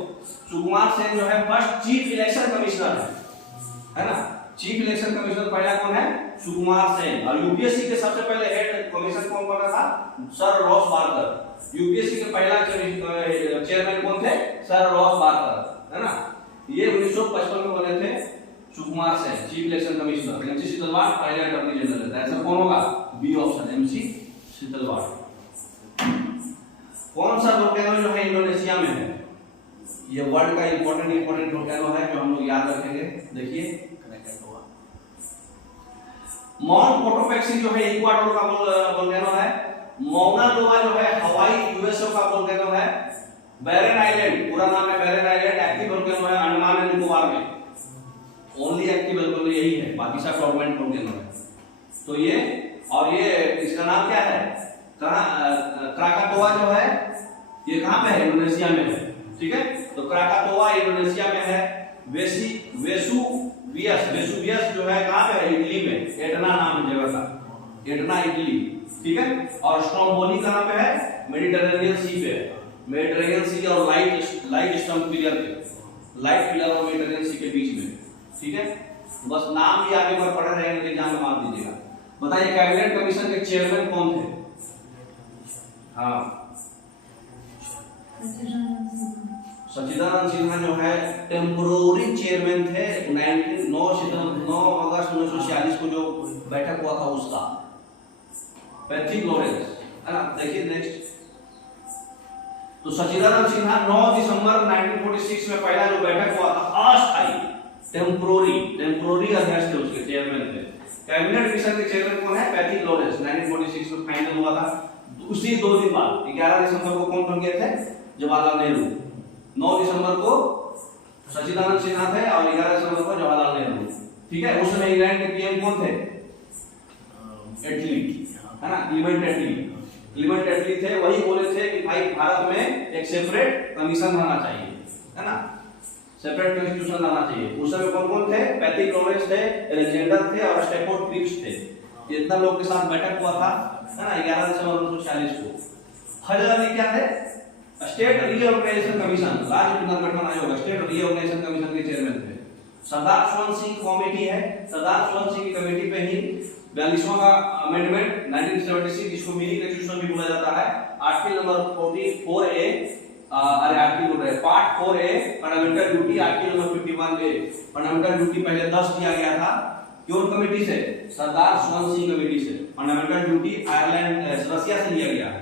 सुकुमार सेन जो है फर्स्ट चीफ इलेक्शन कमिश्नर है ना। चीफ इलेक्शन कमिश्नर पहला कौन है? सुकुमार सेन। और यूपीएससी के सबसे पहले हेड कमिश्नर कौन बना था? Sir Ross Barker. यूपीएससी के पहला चेयरमैन कौन थे? सर रॉस बार्कर, है ना। ये 1955 में बने थे Sukumar Sen chief election commissioner. MC Setalvad पहले अटॉर्नी जनरल है। आंसर कौन होगा? B option, MC Setalvad. कौन सा वोल्केनो जो है इंडोनेशिया में है? ये वर्ल्ड का इंपॉर्टेंट वोल्केनो है जो हम लोग याद रखेंगे। देखिए, माउंट पोटोपेक्सी जो है इक्वाडोर का वोल्केनो है। मौना लोआ जो है हवाई यूएसए का वोल्केनो है। बैरन आइलैंड, पूरा नाम है बैरन आइलैंड, एक्टिव वोल्केनो है अंडमान एंड निकोबार में। ओनली एक्टिव वोल्केनो यही है, बाकी सब डोर्मेंट वोल्केनो है। तो ये, और ये इसका नाम क्या है? क्राकाटोआ जो है ये कहां पे है? इंडोनेशिया में है, ठीक है। तो क्राकाटोआ इंडोनेशिया में है। वेसुवियस जो है कहां पे है? इटली में। एटना नाम है जगह का, एटना इटली, ठीक है। और स्ट्रोम्बोली कहां पे है? मेडिटरेनियन सी पे है। मेडिटरेनियन सी और लाइट स्टम्प पिलर पे, लाइट पिलर और मेडिटरेनियन सी के बीच में, ठीक है। बस नाम भी आगे बार पढ़े रहेंगे, एग्जाम में मार दीजिएगा। बताइए कैबिनेट कमीशन के चेयरमैन कौन थे? हाँ, सच्चिदानंद सिन्हा जो है टेम्पोररी चेयरमैन थे। 9 अगस्त 1946 को जो बैठक हुआ था उसका। पैट्रिक लॉरेंस, है ना। देखिए नेक्स्ट, तो सच्चिदानंद सिन्हा 9 दिसंबर 1946 में पहला जो बैठक हुआ था अस्थायी, टेम्पोररी अध्यक्ष थे, उसके चेयरमैन थे। कैबिनेट मिशन के चेयरमैन कौन है? Patrick Lawrence. 1946 में फाइनल हुआ था। उसी 2 दिन बाद 11 दिसंबर को कौन बन गए थे? जवाहरलाल नेहरू। 9 दिसंबर को सच्चिदानंद सिन्हा थे और 11 दिसंबर को जवाहरलाल नेहरू, ठीक है। उस समय इंग्लैंड के पीएम कौन थे? एटली, है ना, क्लीमेंट एटली थे। वही बोले थे कि भाई भारत में एक सेपरेट कमीशन रहना चाहिए, है ना, सेपरेट कॉन्स्टिट्यूशन लाना चाहिए। उस समय कौन थे? पैट्रिक लॉरेंस थे, अलेक्जेंडर थे और स्टैफोर्ड क्रिप्स थे। इतना लोग के साथ बैठक हुआ था, है ना, 11 दिसंबर 1946 को। फजल अली क्या थे? स्टेट रीऑर्गेनाइजेशन कमीशन, राज्य पुनर्गठन आयोग, स्टेट रीऑर्गेनाइजेशन कमीशन के चेयरमैन थे। सरदार स्वर्ण सिंह कमेटी है। सरदार स्वर्ण सिंह की कमेटी पे ही 42वां का अमेंडमेंट 1976, जिसको मिनी कॉन्स्टिट्यूशन भी बोला जाता है, article number 44A, part 4A fundamental duty, article number 51A fundamental duty पहले 10 दिया गया था। क्यों कमेटी से? सरदार स्वर्ण सिंह कमेटी से। फंडामेंटल ड्यूटी आयरलैंड रसिया से लिया गया है,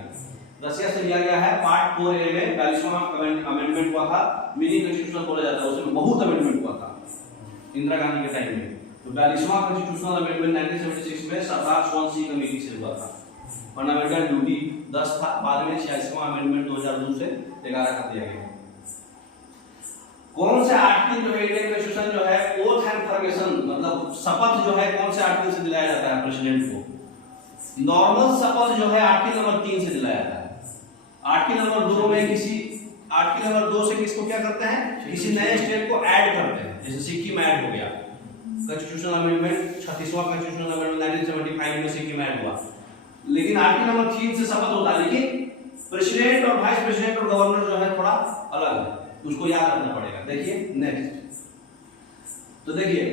रसिया से लिया गया है। पार्ट 4A में 42वां अमेंडमेंट हुआ था, मिनी कॉन्स्टिट्यूशन बोला जाता है, उसमें बहुत अमेंडमेंट हुआ था इंदिरा गांधी के टाइम में। तो 42वां कॉन्स्टिट्यूशनल अमेंडमेंट 1976 में सरदार स्वानसी कमेटी से हुआ था। फंडामेंटल ड्यूटी 10 था, बाद में 86वां अमेंडमेंट 2002 से 11 कर दिया गया। कौन से आर्टिकल जो है इंडियन कॉन्स्टिट्यूशन जो है ओथ एंड फॉर्मेशन मतलब शपथ जो है कौन से आर्टिकल से दिलाया जाता है प्रेसिडेंट को? नॉर्मल शपथ जो है आर्टिकल नंबर 3 से दिलाया जाता है। आर्टिकल नंबर 2 में आर्टिकल नंबर 2 से किसको क्या करते हैं, किसी नए स्टेट को ऐड करते हैं, जैसे सिक्किम ऐड हो गया। कॉन्स्टिट्यूशनल अमेंडमेंट 36वां कॉन्स्टिट्यूशनल अमेंडमेंट 1975 में सिक्किम ऐड हुआ। लेकिन आर्टिकल नंबर 3 से शपथ होता है, लेकिन प्रेसिडेंट और वाइस प्रेसिडेंट और गवर्नर जो है थोड़ा अलग है, उसको याद रखना पड़ेगा। देखिए नेक्स्ट, तो देखिए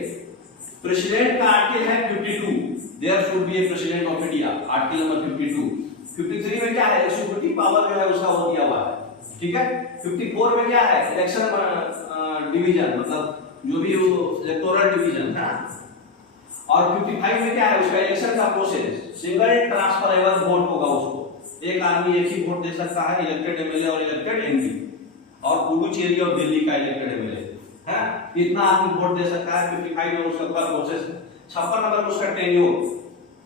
प्रेसिडेंट का आर्टिकल है 52, there should be a president of India, article number 52। 53 में क्या है, एक्जीक्यूटिव पावर जो है उसका वो दिया हुआ है, ठीक है। 54 में क्या है, इलेक्शन डिवीजन मतलब जो भी इलेक्टोरल डिवीजन है। और 55 में क्या है, उसका इलेक्शन का प्रोसेस, सिंगल ट्रांसफरेबल वोट होगा, उसको एक आदमी एक ही वोट दे सकता है, इलेक्टेड एमएलए और इलेक्टेड एमपी, और पुडुचेरी और दिल्ली का इलेक्टेड एमएलए है, इतना आदमी वोट दे सकता है। 55 में उसका पूरा प्रोसेस। 56 नंबर उसका टेन्योर,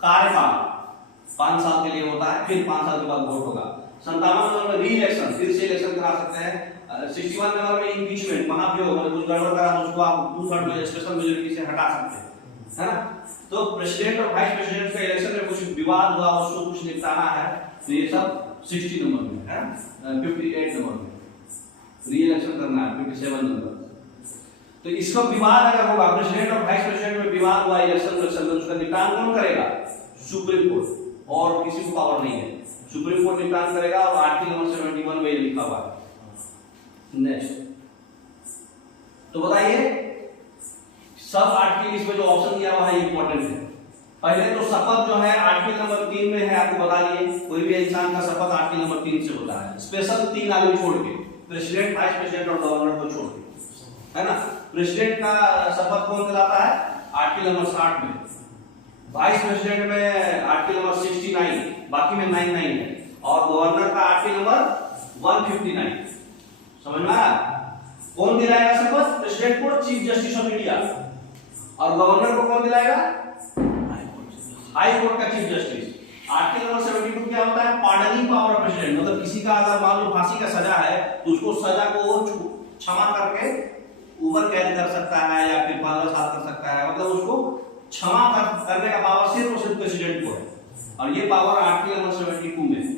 कार्यकाल 5 साल के लिए होता है, फिर 5 साल के बाद वोट होगा। 57 नंबर री इलेक्शन, फिर से इलेक्शन करा सकते हैं। 61 नंबर में इम्पीचमेंट, महाभियोग मतलब कुछ गड़बड़ करा तो उसको आप 2/3 में स्पेशल मेजॉरिटी से हटा सकते हैं, है ना। तो प्रेसिडेंट और वाइस प्रेसिडेंट का इलेक्शन में कुछ विवाद हुआ, उसको कुछ निपटाना है, तो ये सब 60 नंबर में है। 58 नंबर में री इलेक्शन करना है, 57 नंबर। तो इसका विवाद अगर होगा, प्रेसिडेंट और वाइस प्रेसिडेंट में विवाद हुआ इलेक्शन में, उसका निपटान कौन करेगा? सुप्रीम कोर्ट, और किसी को पावर नहीं है, सुप्रीम कोर्ट निपटान करेगा। और आर्टिकल नंबर 71 में लिखा हुआ है। नेक्स्ट, तो बताइए सब आर्टिकल इसमें जो ऑप्शन दिया हुआ है इंपॉर्टेंट है। पहले तो शपथ जो है आर्टिकल नंबर 3 में है, आपको बता दिए, कोई भी इंसान का शपथ आर्टिकल नंबर 3 से होता है, स्पेशल 3 आदमी छोड़ के, प्रेसिडेंट, वाइस प्रेसिडेंट और गवर्नर को छोड़ के, है ना। प्रेसिडेंट का शपथ कौन दिलाता है? आर्टिकल नंबर 60 में। वाइस प्रेसिडेंट में आर्टिकल नंबर 69, बाकी में 99 है। और गवर्नर का आर्टिकल नंबर 159। समझ में आया? कौन दिलाएगा शपथ? प्रेसिडेंट को चीफ जस्टिस ऑफ इंडिया, और गवर्नर को कौन दिलाएगा? हाई कोर्ट का चीफ जस्टिस। आर्टिकल नंबर 72 क्या होता है? पार्डनिंग पावर ऑफ प्रेसिडेंट, मतलब किसी का अगर मान लो फांसी का सजा है तो उसको सजा को क्षमा करके ऊपर कैद कर सकता है या फिर 15 साल कर सकता है, मतलब उसको क्षमा करने का पावर सिर्फ और सिर्फ प्रेसिडेंट को है। और ये पावर आर्टिकल नंबर 72 में है।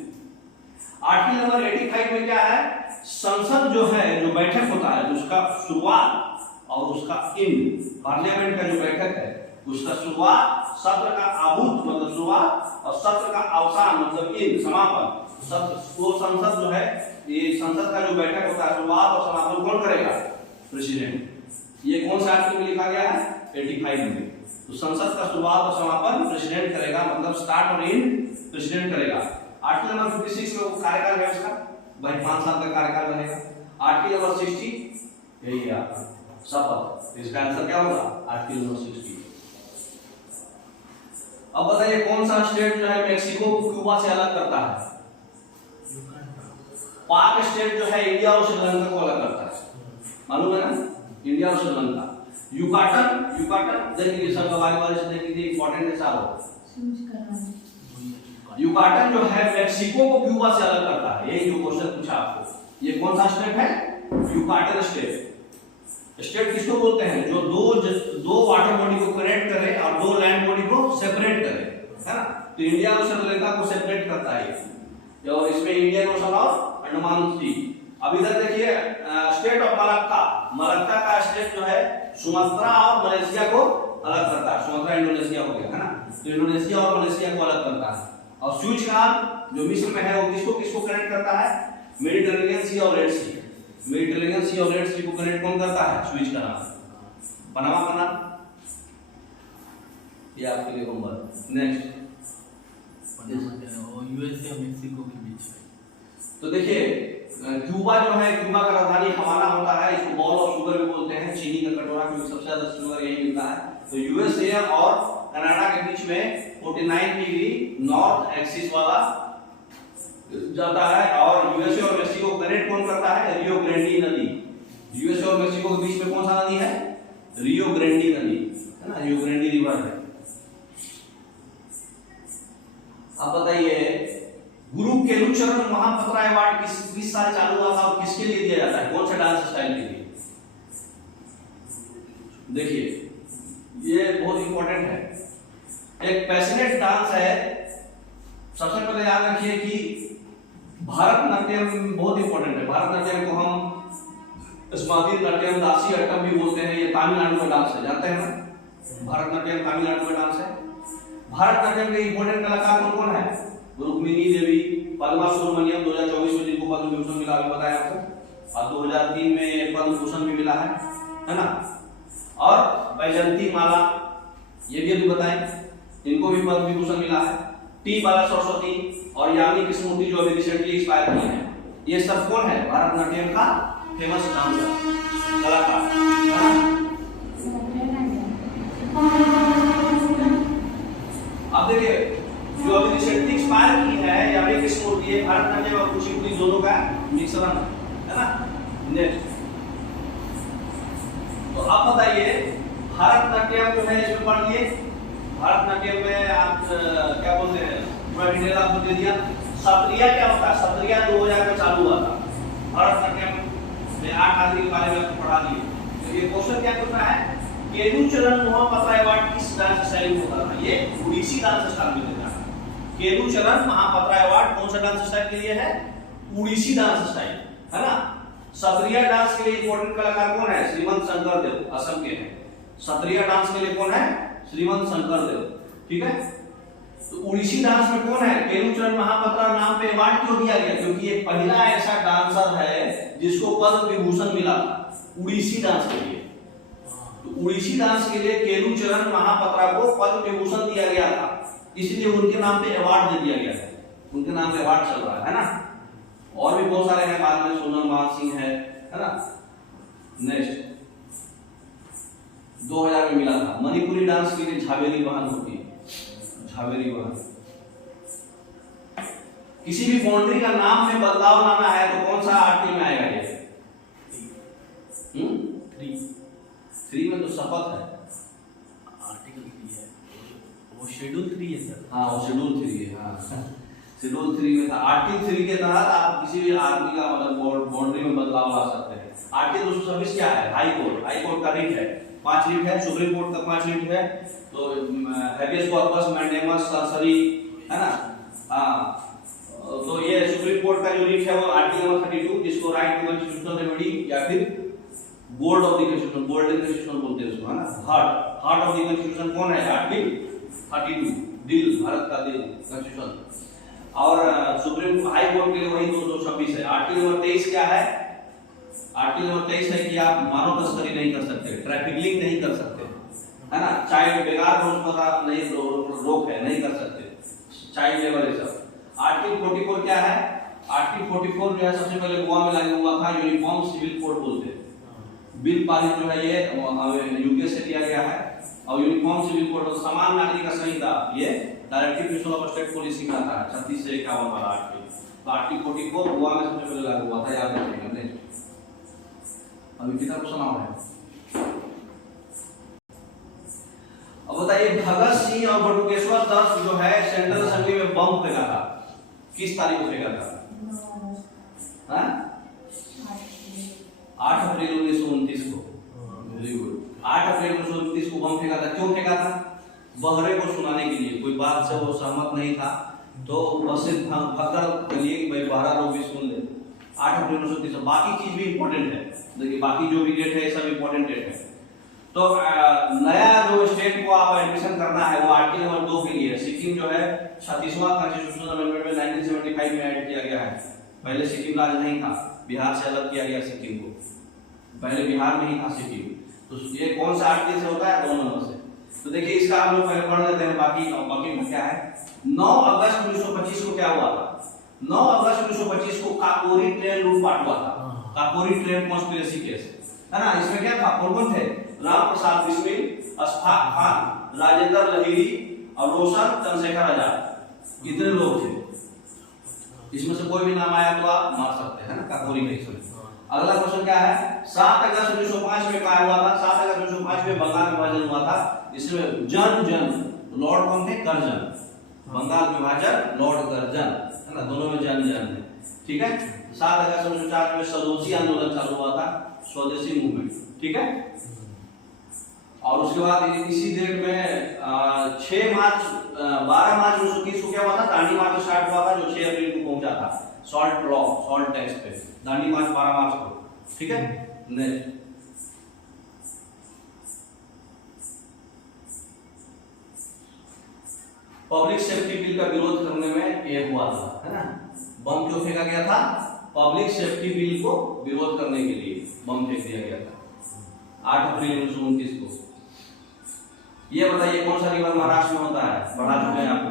आर्टिकल नंबर 85 में क्या है? संसद जो है, जो बैठक होता है, उसका शुरुआत और उसका एंड, पार्लियामेंट का जो बैठक है उसका शुरुआत, सत्र का आबूत मतलब शुरुआत, और सत्र का अवसान मतलब एंड, समापन। सत्र वो संसद जो है, ये संसद का जो बैठक होता है, शुरुआत और समापन कौन करेगा? प्रेसिडेंट। ये कौन सा आर्टिकल में लिखा गया है? 85 में। तो संसद का शुरुआत और समापन प्रेसिडेंट करेगा, मतलब स्टार्ट और एंड प्रेसिडेंट करेगा। आर्टिकल नंबर 56 में वो कार्यकाल है उसका, भाई 5 साल का कार्यकाल रहेगा। आर्टिकल नंबर 60 यही है आपका शपथ, इसका आंसर क्या होगा? Article number 60। अब बताइए कौन सा स्टेट जो है मेक्सिको को क्यूबा से अलग करता है? पाक स्टेट जो है इंडिया और श्रीलंका को अलग करता है, मालूम है ना? इंडिया और श्रीलंका। युकाटन देखिए, सब बारी से देखिए, इंपॉर्टेंट है साहब। युकाटन जो है मेक्सिको को क्यूबा से अलग करता है, यही जो क्वेश्चन पूछा आपको। ये कौन सा स्टेट है? Yucatan state. स्टेट किसको बोलते हैं? जो दो वाटर बॉडी को कनेक्ट करे और 2 लैंड बॉडी को सेपरेट करे, है ना। तो इंडिया और श्रीलंका को सेपरेट करता है, और इसमें इंडियन ओशन और अंडमान सी। अब इधर देखिए स्टेट ऑफ मलक्का का स्टेट जो है सुमात्रा और मलेशिया को अलग करता है। सुमात्रा इंडोनेशिया हो गया, है ना। तो इंडोनेशिया और मलेशिया को अलग करता है। और स्विच कानाल जो मिस्र में है वो किसको कनेक्ट करता है? मेडिटेरेनियन सी और रेड सी। मेडिटेरेनियन सी और रेड सी को कनेक्ट कौन करता है? स्विच कानाल। पनामा कानाल, ये आपके लिए होमवर्क। नेक्स्ट, यूएसए और मेक्सिको के बीच। तो देखिए क्यूबा जो है, क्यूबा का राजधानी हवाना होता है, इसको बॉल ऑफ शुगर भी बोलते हैं, चीनी का कटोरा, क्योंकि सबसे ज्यादा शुगर यही मिलता है। तो यूएसए और कनाडा के बीच में 49 डिग्री नॉर्थ एक्सिस वाला जाता है, और यूएसए और मेक्सिको को कनेक्ट कौन करता है? रियो ग्रांडी नदी। यूएसए और मेक्सिको के बीच में कौन सा नदी है? रियो ग्रांडी नदी है ना, रियो ग्रांडी रिवर है। अब बताइए, गुरु केलुचरण महापात्रा अवार्ड किस साल चालू हुआ था और किसके लिए दिया जाता है? कौन सा डांस स्टाइल के लिए? देखिए, ये बहुत इंपॉर्टेंट है। एक पैशनेट डांस है। सबसे पहले याद रखिए कि भारतनाट्यम बहुत इंपॉर्टेंट है। भारतनाट्यम को हम स्मार्ती नाट्यम, दासी अट्टम भी बोलते हैं। ये तमिलनाडु का डांस है, जानते हैं ना? भारतनाट्यम तमिलनाडु का डांस है। भारतनाट्यम के इंपॉर्टेंट कलाकार कौन कौन है? रुक्मिणी देवी, पद्मा सुब्रमण्यम 2024 में जिनको पद्म विभूषण मिला, अभी बताया आपको, और 2003 में पद्म भूषण भी मिला है ना? और बैजंती माला, ये भी अभी बताएं, इनको भी पद्म विभूषण मिला है। टी बाला सरस्वती और यामिनी कृष्णमूर्ति जो अभी रिसेंटली एक्सपायर किए हैं, ये सब कौन है? भारतनाट्यम का फेमस डांसर, कलाकार, है ना? अब देखिए, जो अभी रिसेंटली एक्सपायर की है यामिनी कृष्णमूर्ति, ये भारतनाट्यम और कुचिपुड़ी दोनों का मिश्रण है ना। नेक्स्ट, तो आप बताइए, भारतनाट्यम जो है इसमें पढ़ लिए। भारतनाट्यम में आप क्या बोलते हैं, थोड़ा डिटेल आपको दे दिया। सत्रिया क्या होता है? सत्रिया 2000 में चालू हुआ था। भारतनाट्यम में 8 आदमी के बारे में आपको पढ़ा दिए। तो ये क्वेश्चन क्या पूछ रहा है? केलुचरण महापात्रा अवार्ड किस डांस स्टाइल में होता था? ये उड़ीसी डांस स्टाइल में देता है। केलुचरण महापात्रा अवार्ड कौन सा डांस स्टाइल के लिए है? उड़ीसी डांस स्टाइल, है ना। सत्रिया डांस के लिए इंपॉर्टेंट कलाकार कौन है? श्रीमंत शंकरदेव, असम के हैं। सत्रिया डांस के लिए कौन है? श्रीमंत शंकरदेव, ठीक है। तो उड़ीसी डांस में कौन है? केलुचरण महापात्रा नाम पे अवार्ड क्यों दिया गया? क्योंकि ये पहला ऐसा डांसर है जिसको पद्म विभूषण मिला था उड़ीसी डांस के लिए। तो उड़ीसी डांस के लिए केलुचरण महापात्रा को पद्म विभूषण दिया गया था, इसलिए उनके नाम पे अवार्ड दे दिया गया है। उनके नाम पे अवार्ड चल रहा है ना। और भी बहुत सारे हैं, बाद में सोनम मान सिंह है ना। नेक्स्ट, 2000 में मिला था। मणिपुरी डांस के लिए झावेरी वाहन होती है, झावेरी वाहन। किसी भी बाउंड्री का नाम में बदलाव लाना है तो कौन सा आर्टिकल में आएगा? ये 3 में तो शपथ है, आर्टिकल 3 है, वो शेड्यूल 3 है सर। हाँ, वो शेड्यूल 3 है। हाँ, शेड्यूल 3 में था। आर्टिकल 3 के तहत आप किसी भी आर्मी का मतलब बाउंड्री में बदलाव ला सकते हैं। आर्टिकल 226 क्या है? High court. हाई कोर्ट का रिट है, 5 रिट है। सुप्रीम कोर्ट का 5 रिट है। तो हैबियस कॉर्पस, मैंडेमस, सरसरी, है ना। हाँ, तो ये सुप्रीम कोर्ट का जो रिट है वो आर्टिकल नंबर 32, जिसको राइट टू कॉन्स्टिट्यूशनल रेमेडी या फिर board of the constitution, golden constitution बोलते हैं उसको, है ना। हार्ट ऑफ द कॉन्स्टिट्यूशन कौन है? आर्टिकल 32, दिल, भारत का दिल, कॉन्स्टिट्यूशन। और सुप्रीम हाई कोर्ट के लिए वही 226 है। आर्टिकल नंबर 23 क्या है? आर्टिकल नंबर 23 है कि आप मानव तस्करी नहीं कर सकते, ट्रैफिकिंग नहीं कर सकते, है ना। चाइल्ड बेगार रोजगार नहीं, रोक है, नहीं कर सकते, चाइल्ड लेबर ये सब। आर्टिकल 44 क्या है? आर्टिकल 44 जो है सबसे पहले गोवा में लागू हुआ था, यूनिफॉर्म सिविल कोड बोलते हैं। बिल पारित जो है ये यूके से लिया गया है। और यूनिफॉर्म सिविल कोड और समान नागरिक संहिता, ये डायरेक्टिव ऑफ स्टेट पॉलिसी में आता है, 36 से 51 वाला आर्टिकल। तो आर्टिकल 44 गोवा में सबसे पहले लागू हुआ था, याद रखिएगा। अभी कितना क्वेश्चन और है? अब बताइए, भगत सिंह और बटुकेश्वर दत्त जो है सेंट्रल असेंबली में बम फेंका था, किस तारीख को फेंका था? 8 अप्रैल 1929 को। Very good. 8 अप्रैल 1929 को बम फेंका था। क्यों फेंका था? बहरे को सुनाने के लिए। कोई बात से वो सहमत नहीं था, तो बस भगदड़ के लिए कि भाई बहरा लोग भी सुन ले। 8 अप्रैल 1929। बाकी चीज भी इंपॉर्टेंट है, देखिए बाकी जो भी डेट है सब इंपॉर्टेंट डेट है। तो नया जो स्टेट को आप एडमिशन करना है वो आर्टिकल नंबर 2 के लिए। सिक्किम जो है 36वां कॉन्स्टिट्यूशनल अमेंडमेंट में 1975 में ऐड किया गया है। पहले सिक्किम राज्य नहीं था, बिहार से अलग किया गया सिक्किम को। पहले बिहार में ही था सिक्किम। तो ये कौन सा आर्टिकल से होता है? 2 नंबर से। तो देखिए इसका हम लोग पहले पढ़ लेते हैं, बाकी क्या है। 9 अगस्त 1925 को क्या हुआ था? 9 अगस्त 1925 को काकोरी ट्रेन लूटपाट हुआ था। काकोरी ट्रेन कॉन्स्पिरेसी केस, है ना। इसमें क्या था? कौन थे? राम प्रसाद बिस्मिल, अशफाक खान, राजेंद्र लहिरी और रोशन चंद्रशेखर आजाद। कितने लोग थे, इसमें से कोई भी नाम आया तो आप मार सकते हैं ना, काकोरी में इसमें। अगला क्वेश्चन क्या है, 7 अगस्त 1905 में क्या हुआ था, 7 अगस्त 1905 में बंगाल विभाजन हुआ था। इसमें जन लॉर्ड कौन थे, कर्जन, बंगाल विभाजन लॉर्ड कर्जन है ना, दोनों में जन है, ठीक है। 7 अगस्त 1904 में स्वदेशी आंदोलन चालू हुआ था, स्वदेशी मूवमेंट, ठीक है। और उसके बाद इसी डेट में 12 मार्च 1930 को क्या हुआ था, दांडी मार्च स्टार्ट हुआ था, जो 6 अप्रैल को पहुंचा था सॉल्ट लॉ, सॉल्ट टैक्स पे, दांडी मार्च 12 मार्च को, ठीक है। नेक्स्ट पब्लिक सेफ्टी बिल का विरोध करने में ये हुआ था, है ना, बम क्यों फेंका गया था, पब्लिक सेफ्टी बिल को विरोध करने के लिए बम फेंक दिया गया था 8 अप्रैल 1929 को। ये बताइए कौन सा रिवर महाराष्ट्र में होता है, पढ़ा चुके हैं आपको,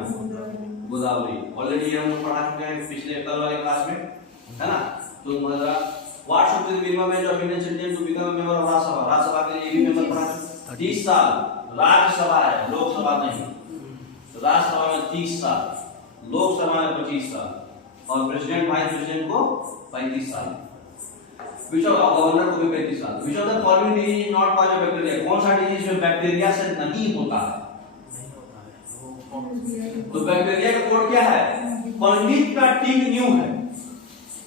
गोदावरी, ऑलरेडी ये हम लोग पढ़ा चुके हैं पिछले कल वाले क्लास में, है ना। तो what should be the minimum age of Indian citizen to become a member of Rajya Sabha, Rajya Sabha के लिए भी मेंबर पढ़ा चुके, 30 साल, राज्यसभा है, लोकसभा नहीं, राज्यसभा में 30 साल, लोकसभा में 25 साल, और प्रेसिडेंट वाइस प्रेसिडेंट को 35 साल, विच ऑफ गवर्नर को भी 35 साल। Which of the following disease not cause by bacteria, कौन सा डिजीज में बैक्टीरिया से नहीं होता है, तो बैक्टीरिया का कोड क्या है, पंडित का टिक न्यू है,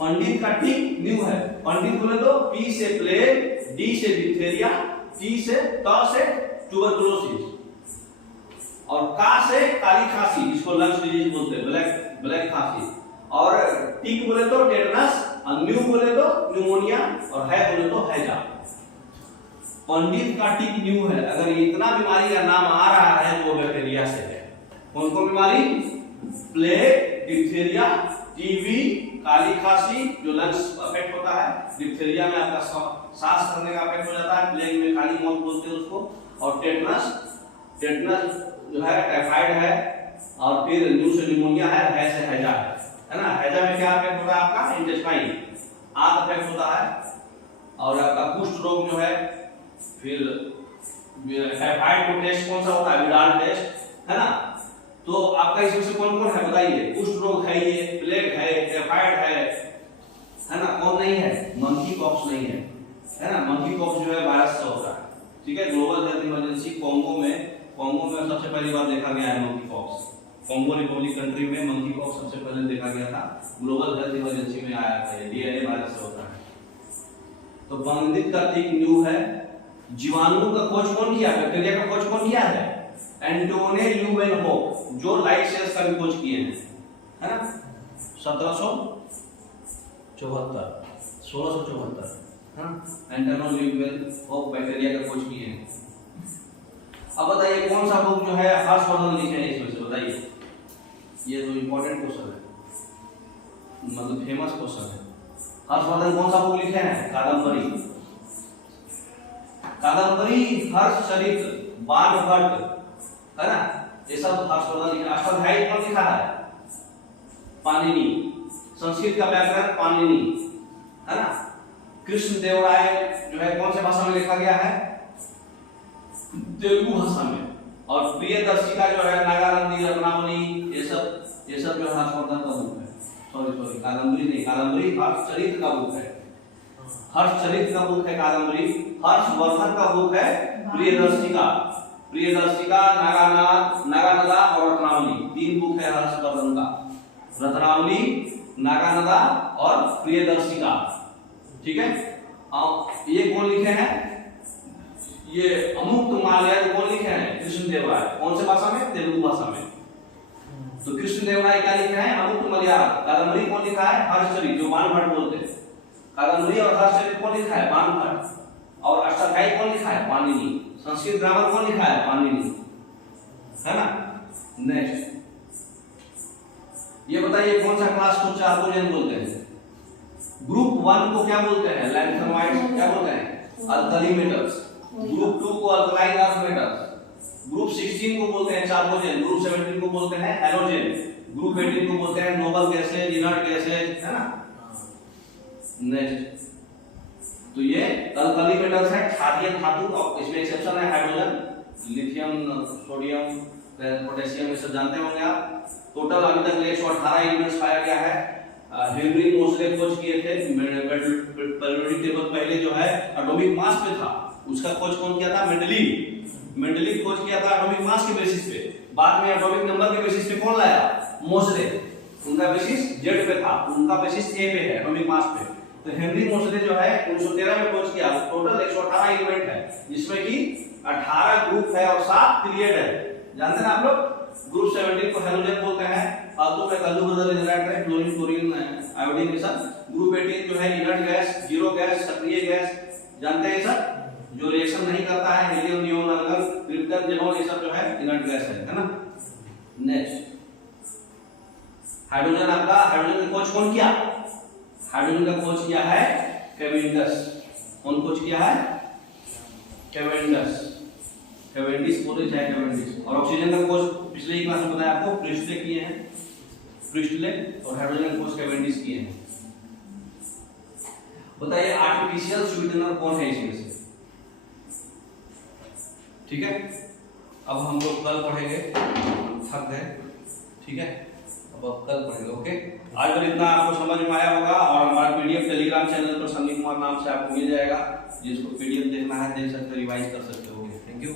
पंडित का टिक न्यू है। पंडित बोले तो पी से प्लेग, डी से डिप्थेरिया, टी से ट से ट्यूबरकुलोसिस, और का से काली खांसी, जिसको लंग्स डिजीज बोलते हैं, ब्लैक खांसी, और टिक बोले तो टेटनस, न्यू बोले तो न्यूमोनिया, और है बोले तो हैजा। पंडित का टिक न्यू है, अगर इतना बीमारी का नाम आ रहा है तो बैक्टीरिया से है। कौन कौन बीमारी, प्लेग, डिप्थेरिया, टीबी, काली खांसी जो लंग्स अफेक्ट होता है, डिप्थेरिया में आपका सांस करने का अफेक्ट हो जाता है, प्लेग में काली मौत बोलते हैं उसको, और टेटनस जो है टाइफाइड है, और फिर न्यू से निमोनिया है से हैजा है ना। हैजा में क्या अफेक्ट होता है, आपका इंटेस्टाइन, आंत अफेक्ट होता है, और आपका कुष्ठ रोग जो है, फिर टाइफाइड को टेस्ट कौन सा होता है, विडाल टेस्ट, है ना। तो आपका इसमें से कौन कौन है बताइए, कुष्ठ रोग है, ये प्लेग है, टाइफाइड है ना, कौन नहीं है, मंकी पॉक्स नहीं है ना। मंकी पॉक्स जो है वायरस से होता है, ठीक है। ग्लोबल हेल्थ इमरजेंसी कोंगो में सबसे पहली बार देखा गया है monkey pox, Congo Republic country में मंकी पॉक्स सबसे पहले देखा गया था, ग्लोबल हेल्थ इमरजेंसी में आया था, ये डीएनए वायरस से होता है। तो पंडित का टिक न्यू है। जीवाणु का खोज कौन किया, बैक्टीरिया का खोज कौन किया है, एंटोने ल्यूवेनहोक, जो लाइट सेल्स का भी खोज किए हैं, है ना, 1674, हाँ, एंटोने ल्यूवेनहोक बैक्टीरिया का खोज किए हैं। अब बताइए कौन सा बुक जो है हर्षवर्धन लिखे हैं इसमें से, बताइए, ये तो इंपॉर्टेंट क्वेश्चन है, मतलब फेमस क्वेश्चन है। हर्षवर्धन कौन सा बुक लिखे हैं, कादम्बरी, हर्षचरित, बाणभट्ट, है ना, ये सब हर्षवर्धन लिखे। अष्टाध्यायी कौन लिखा है, पाणिनि, संस्कृत का व्याकरण पाणिनि, है ना। कृष्णदेवराय जो है कौन से भाषा में लिखा गया है, तेलुगु भाषा में, और प्रियदर्शिका जो है नागानंदी, रत्नावली, ये सब जो हर्षवर्धन का बुक है, सॉरी कादम्बरी नहीं, कादम्बरी हर्षचरित का बुक है, हर्षचरित का बुक है कादम्बरी, हर्षवर्धन का बुक है प्रियदर्शिका, नागानदा और रत्नावली, 3 बुक है हर्षवर्धन का, रत्नावली, नागानदा और प्रियदर्शिका, ठीक है। अब ये कौन लिखे हैं, ये अमुक्त मालयालम कौन लिखे हैं, कृष्णदेवराय, कौन से भाषा में, तेलुगु भाषा में। तो कृष्णदेवराय क्या लिखे हैं, अमुक्त मलयालम। कादम्बरी कौन लिखा है, हर्षचरित, जो बाणभट्ट बोलते हैं, कादम्बरी और हर्षचरित कौन लिखा है, बाणभट्ट, और अष्टाध्यायी कौन लिखा है, पाणिनि, संस्कृत ग्रामर कौन लिखा है, पाणिनि, है ना। नेक्स्ट ये बताइए कौन सा क्लास को चार्कोजेन बोलते हैं, ग्रुप 1 को क्या बोलते हैं, लैंथेनोइड्स, क्या बोलते हैं, अल्कली मेटल्स, ग्रुप 2 को अल्कलाइन अर्थ मेटल्स, ग्रुप 16 को बोलते हैं चार्कोजेन, ग्रुप 17 को बोलते हैं हैलोजेन, ग्रुप 18 को बोलते हैं नोबल गैसेज, इनर्ट गैसेज, है ना। नेक्स्ट तो ये अल्कली मेटल्स है, क्षारीय धातु, और इसमें एक्सेप्शन है हाइड्रोजन, लिथियम, सोडियम, पोटेशियम, ये सब जानते होंगे आप। टोटल अभी तक 118 एलिमेंट्स पाया गया है। हेनरी मोसले खोज किए थे पेरियोडिक टेबल, पहले जो है एटॉमिक मास पे था, उसका खोज कौन किया था? मेंडली खोज किया था एटॉमिक मास के बेसिस पे। बाद में एटॉमिक नंबर के बेसिस पे कौन लाया? मोसले। उनका बेसिस जेड पे था, उनका बेसिस ए पे है, एटॉमिक मास पे। तो हेनरी मोसले जो है 1913 में खोज किया। टोटल 118 एलिमेंट है, जिसमें कि 18 ग्रुप है और 7 पीरियड है। जानते हैं आप लोग? ग्रुप 17 को हैलोजन बोलते हैं, फालतू में कल्लू बदल इनर्ट है, क्लोरीन क्लोरीन आयोडीन के साथ। ग्रुप 18 जो है इनर्ट गैस, जीरो गैस, सक्रिय गैस, जानते हैं सर, जो रिएक्शन नहीं करता है, helium, neon, argon, krypton, xenon, ये सब जो है इनर्ट गैस है ना। नेक्स्ट हाइड्रोजन, आपका हाइड्रोजन का खोज कौन किया? हाइड्रोजन का खोज किया है कैवेंडिश। कौन खोज किया है? कैवेंडिश। कैवेंडिश बोले चाहे कैवेंडिश। और ऑक्सीजन का खोज पिछले ही क्लास में बताया आपको, प्रिस्टले किए हैं, प्रिस्टले। और हाइड्रोजन का खोज कैवेंडिश किए हैं। बताइए आर्टिफिशियल स्वीटनर कौन है इसमें से? ठीक है, अब हम लोग कल पढ़ेंगे, थक गए, ठीक है, अब कल पढ़ेंगे। ओके, आज तक इतना आपको समझ में आया होगा। और हमारा पीडीएफ टेलीग्राम चैनल पर संदीप कुमार नाम से आपको मिल जाएगा, जिसको पीडीएफ देखना है देख सकते हो, रिवाइज कर सकते हो। Thank you.